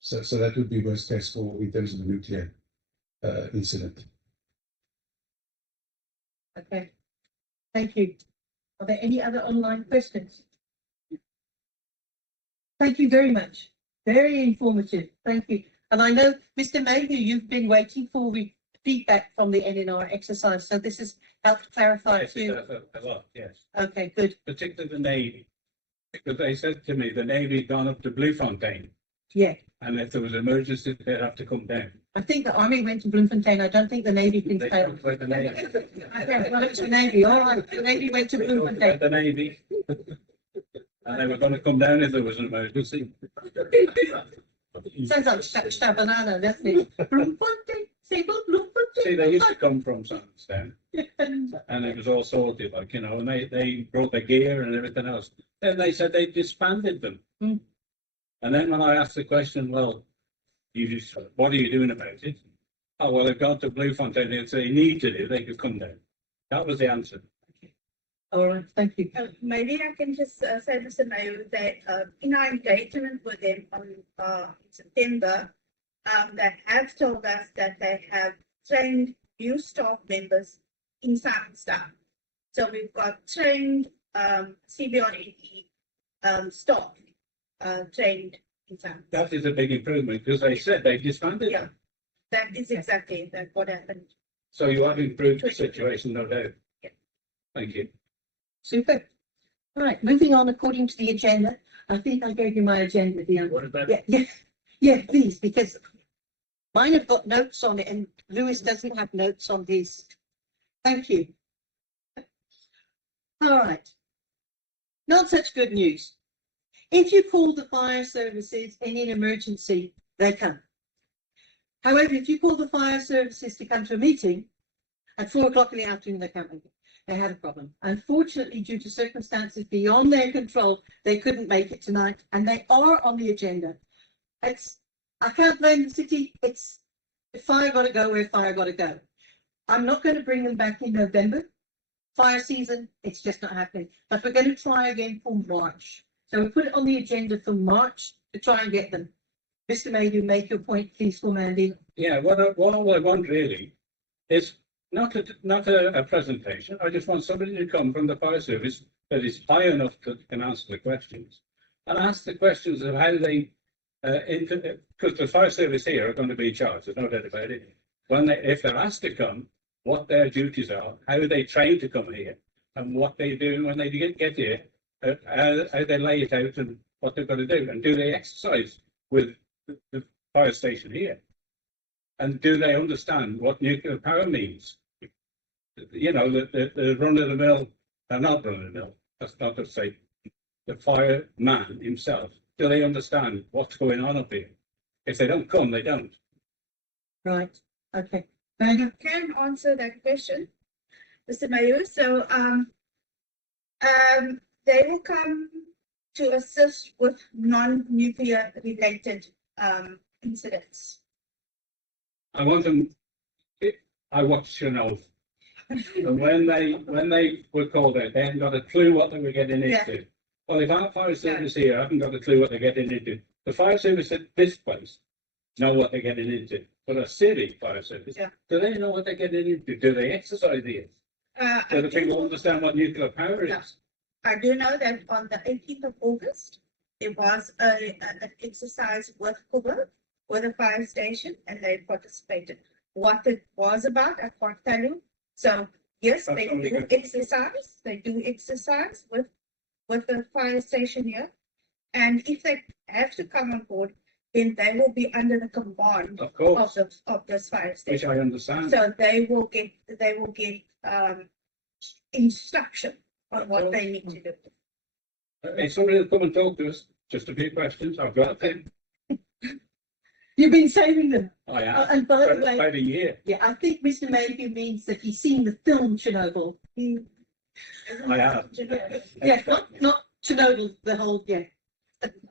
So that would be worst case for in terms of a nuclear incident. Okay. Thank you. Are there any other online questions? Thank you very much. Very informative. Thank you. And I know, Mr. Mayhew, you've been waiting for feedback from the NNR exercise, so this has helped clarify Yes, too. it does a lot, yes. Okay, good. Particularly the Navy. Because they said to me the Navy had gone up to Bloemfontein. Yeah. And if there was an emergency, they'd have to come down. I think the Army went to Bloemfontein. I don't think the Navy can They stay. talked about the Navy. Okay, well, it's the Navy. All right, the Navy went to They talked Bloemfontein. about the Navy. And they were going to come down if there was an emergency. Sounds like Shabanana, doesn't it? See, they used to come from Sandsdown, and it was all sorted, like, you know, and they brought the gear and everything else. Then they said they disbanded them. Mm. And then when I asked the question, well, what are you doing about it? Oh, well, they've gone to Bluefontein, and they need to do, they could come down. That was the answer. All right, thank you. Maybe I can just say, Mr. Mayor, that in our engagement with them on September, they have told us that they have trained new staff members in Sandsdown. So we've got trained CBRE staff trained in Sandsdown. That is a big improvement, because they said they disbanded them. That is exactly what happened. So you have improved the situation, no doubt. Yeah. Thank you. Super. All right, moving on according to the agenda. I think I gave you my agenda, Dion. What about? Yeah, please, because mine have got notes on it and Lewis doesn't have notes on his. Thank you. All right. Not such good news. If you call the fire services in an emergency, they come. However, if you call the fire services to come to a meeting at 4 o'clock in the afternoon, they can't make it. They had a problem. Unfortunately, due to circumstances beyond their control, they couldn't make it tonight, and they are on the agenda. I can't blame the city. It's fire got to go where fire got to go. I'm not going to bring them back in November. Fire season, it's just not happening. But we're going to try again for March. So we put it on the agenda for March to try and get them. Mr. Mayhew, make your point, please, for Mandy. Yeah, what I want really is not a presentation. I just want somebody to come from the fire service that is high enough to can answer the questions, and ask the questions of how they, because the fire service here are going to be in charge. There's no doubt about it. If they're asked to come, what their duties are, how they train to come here, and what they do when they get here, how they lay it out, and what they've got to do, and do they exercise with the fire station here? And do they understand what nuclear power means? You know, the run-of-the-mill, they're not run-of-the-mill. That's not to say the fireman himself. Do they understand what's going on up here? If they don't come, they don't. Right. Okay. I can answer that question, Mr. Mayor. So they will come to assist with non-nuclear related incidents. I want them. I watched Chernobyl, and when they were called out, they hadn't got a clue what they were getting into. Yeah. Well, if our fire service here haven't got a clue what they're getting into, the fire service at this place know what they're getting into. But a city fire service, do they know what they're getting into? Do they exercise it? Do the people understand what nuclear power is? I do know that on the 18th of August, there was an exercise with Koeberg, with a fire station, and they participated. What it was about, I can't tell you. So yes, they do exercise. They do exercise with the fire station here, and if they have to come on board, then they will be under the command of this fire station, which I understand. So they will get instruction on what they need to do. If somebody will come and talk to us, just a few questions. I've got them. You've been saving them. I have. And by the way, about a year. Yeah, I think Mr. Mayhew means that he's seen the film Chernobyl. I have. Yeah, not Chernobyl, the whole,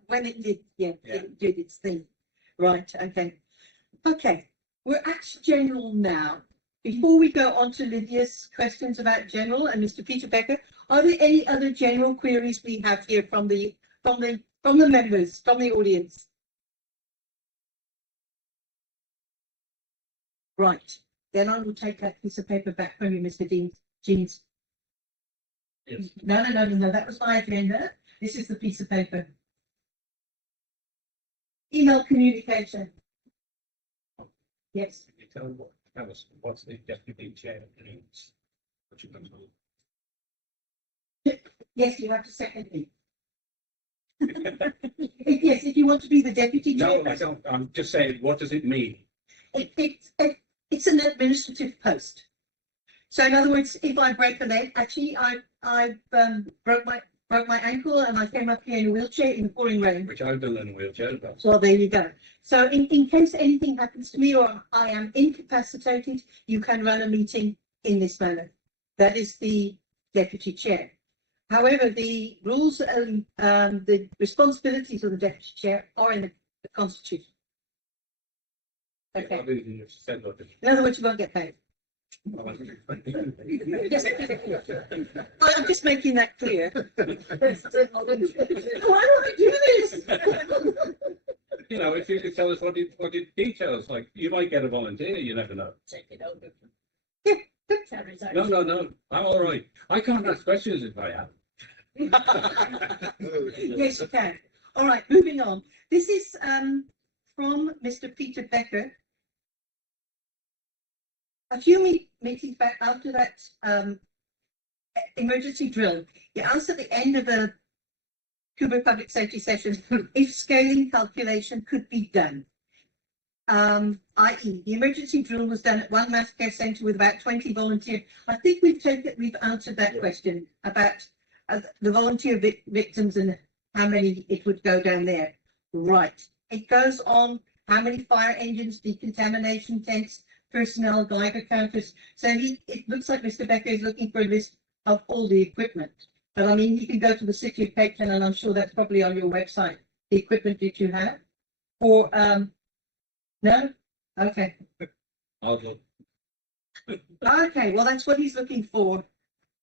when it did, it did its thing. Right, okay. Okay, we're at general now. Before we go on to Lydia's questions about general and Mr. Peter Becker, are there any other general queries we have here from the members, from the audience? Right, then I will take that piece of paper back from you, Mr. Jeans. Yes. No, that was my agenda. This is the piece of paper. Email communication. Yes. Can you tell us what's the deputy chair means? What you can Yes, you have to second me. Yes, if you want to be the deputy chair. No, I don't. I'm just saying, what does it mean? It's an administrative post. So in other words, if I break a leg, actually I broke broke my ankle and I came up here in a wheelchair in the pouring rain. Which I've done in a wheelchair about. Well, there you go. So in case anything happens to me or I am incapacitated, you can run a meeting in this manner. That is the deputy chair. However, the rules and the responsibilities of the deputy chair are in the constitution. Okay. In other words, you won't get paid. I'm just making that clear. Why don't we do this? You know, if you could tell us what it details, like you might get a volunteer, you never know. Take it over. No, I'm all right. I can't ask questions if I am. Yes, you can. All right, moving on. This is from Mr. Peter Becker. A few meetings back after that emergency drill, he asked at the end of a Koeberg public safety session if scaling calculation could be done. I.e., the emergency drill was done at one mass care centre with about 20 volunteers. I think we've answered that question about the volunteer victims and how many it would go down there. Right. It goes on how many fire engines, decontamination tents, personnel, Geiger counters. So it looks like Mr. Becker is looking for a list of all the equipment. But I mean, you can go to the City of Cape Town, and I'm sure that's probably on your website, the equipment that you have. Or, no? Okay. I'll look. Okay, well, that's what he's looking for.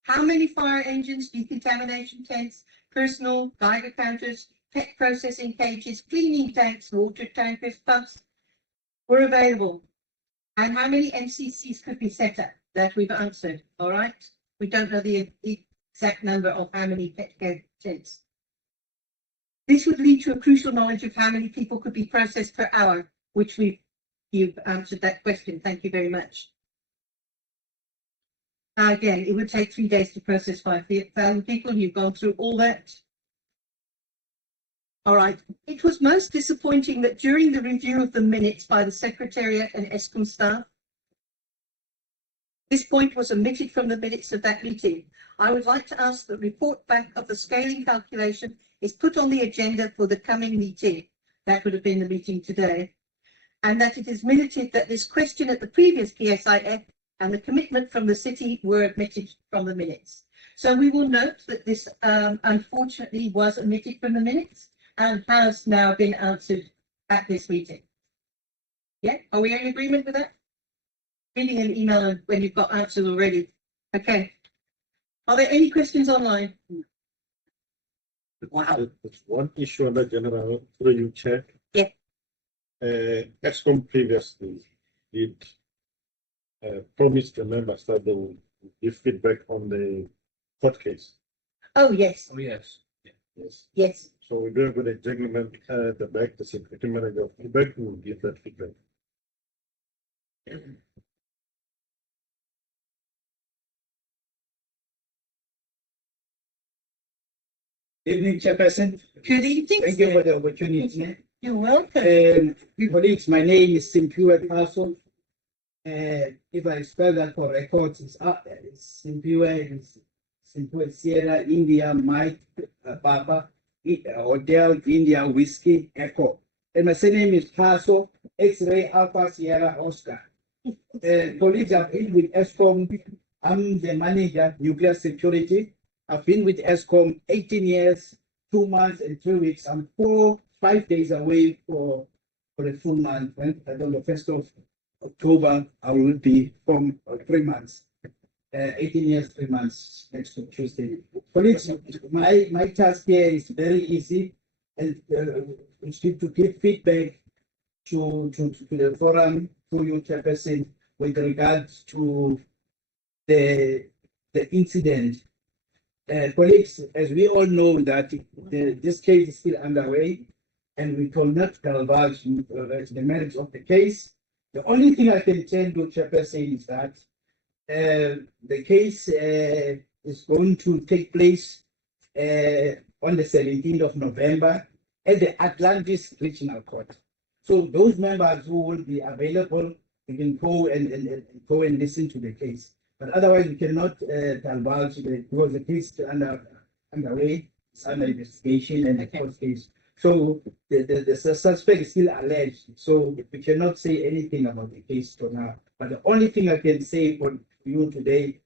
How many fire engines, decontamination tents, personal, Geiger counters, pet processing cages, cleaning tanks, water tankers, pumps were available? And how many MCCs could be set up? That we've answered, all right? We don't know the exact number of how many pet care tents. This would lead to a crucial knowledge of how many people could be processed per hour, which you've answered that question. Thank you very much. Again, it would take 3 days to process 5,000 people. You've gone through all that. All right. It was most disappointing that during the review of the minutes by the Secretariat and ESCOM staff, this point was omitted from the minutes of that meeting. I would like to ask that report back of the scaling calculation is put on the agenda for the coming meeting. That would have been the meeting today. And that it is minuted that this question at the previous PSIF and the commitment from the city were omitted from the minutes. So we will note that this unfortunately was omitted from the minutes and has now been answered at this meeting. Yeah, are we in agreement with that? Reading an email when you've got answers already. Okay. Are there any questions online? Wow. There's one issue on the general through you, Chair. Yeah. ESCOM previously did promise the members that they will give feedback on the court case. Oh, yes. Oh, yes. Yes. Yes. So we're doing with the gentleman at the back, the security manager of Koeberg will give that feedback. Evening, Chairperson. Good evening. Thank you for the opportunity. You're welcome. Colleagues, my name is Simpiwe Paso. If I spell that for records, it's Simpiwe Sierra India Mike Papa Hotel India Whiskey Echo. And my surname is Paso X-Ray Alpha Sierra Oscar. Colleagues, I've been with ESCOM. I'm the manager, nuclear security. I've been with ESCOM 18 years, 2 months and 3 weeks. I'm 5 days away for a full month. And on the 1st of October, I will be from 3 months. 18 years, 3 months next Tuesday. Colleagues, my task here is very easy, and it's to give feedback to the forum, to you, Chairperson, with regards to the incident. Colleagues, as we all know that this case is still underway, and we cannot divulge the merits of the case. The only thing I can tell you, Chairperson, is that the case is going to take place on the 17th of November at the Atlantis Regional Court. So those members who will be available, you can go and listen to the case. But otherwise, we cannot divulge because the case is underway, It's under investigation and the court case. So the suspect is still alleged. So we cannot say anything about the case for now. But the only thing I can say for you today,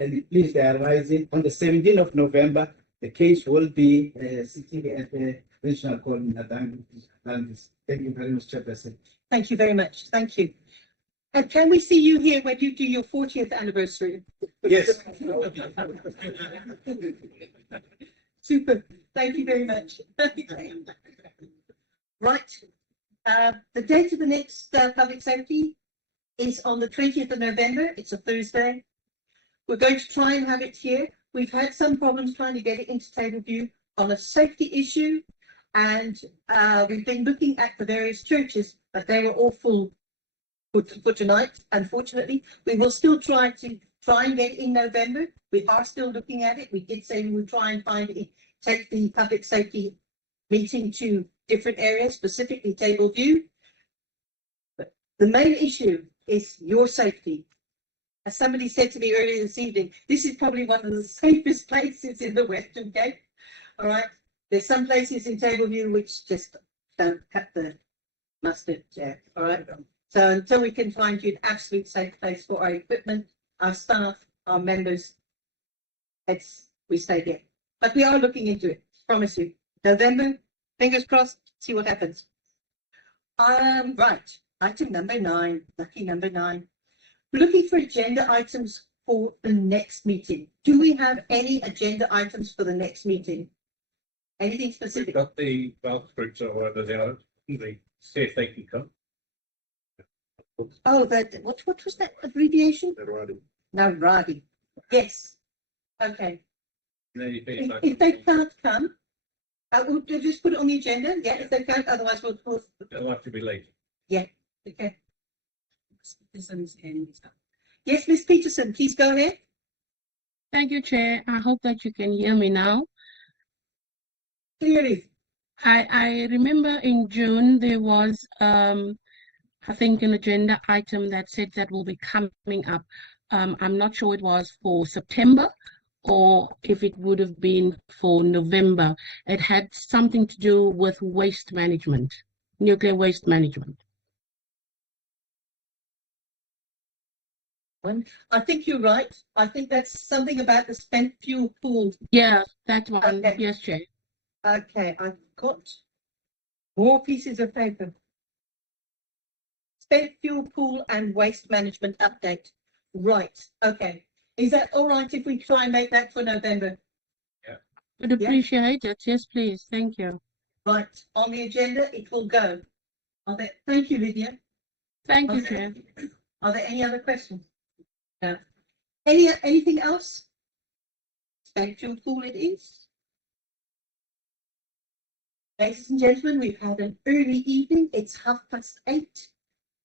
and please they are rising on the 17th of November, the case will be sitting at the regional court in Atlantis. Thank you very much, Chairperson. Thank you very much. Thank you. And can we see you here when you do your 40th anniversary? Yes. Super. Thank you very much. Right. The date of the next public safety is on the 20th of November. It's a Thursday. We're going to try and have it here. We've had some problems trying to get it into table view on a safety issue, and we've been looking at the various churches, but they were all full for tonight. Unfortunately, we will still try and get it in November. We are still looking at it. We did say we would try and take the public safety meeting to different areas, specifically table view. But the main issue is your safety. As somebody said to me earlier this evening, this is probably one of the safest places in the Western Cape. All right. There's some places in table view which just don't cut the mustard, Jack. All right. So until we can find you an absolute safe place for our equipment, our staff, our members, we stay here. But we are looking into it, promise you. November, fingers crossed, see what happens. Right, item number 9, lucky number 9. We're looking for agenda items for the next meeting. Do we have any agenda items for the next meeting? Anything We've specific? got the Welsh groups or whatever they are, they see if they can come. Oh, what was that abbreviation? Narwadi. Narwadi. Yes. Okay. They If they can't come, we'll just put it on the agenda. Yeah, if they can't, otherwise we'll. They'll have to be late. Yeah. Okay. Peterson's hand is up. Yes, Miss Peterson, please go ahead. Thank you, Chair. I hope that you can hear me now. Clearly. I remember in June there was I think an agenda item that said that will be coming up. I'm not sure it was for September or if it would have been for November. It had something to do with waste management, nuclear waste management. I think you're right. I think that's something about the spent fuel pool. Yeah, that one. Okay. Yes, Chair. Okay, I've got more pieces of paper. Spent fuel pool and waste management update. Right. Okay. Is that all right if we try and make that for November? Yeah. Would appreciate it. Yes, please. Thank you. Right. On the agenda, it will go. Thank you, Lydia. Thank you, Chair. Are there any other questions? No. Anything else? Spent fuel pool it is. Ladies and gentlemen, we've had an early evening. It's 8:30.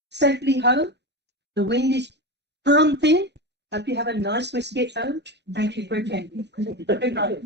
Safely home. The wind is calm thin. Hope you have a nice whiskey at home. Thank you for attending. Good night.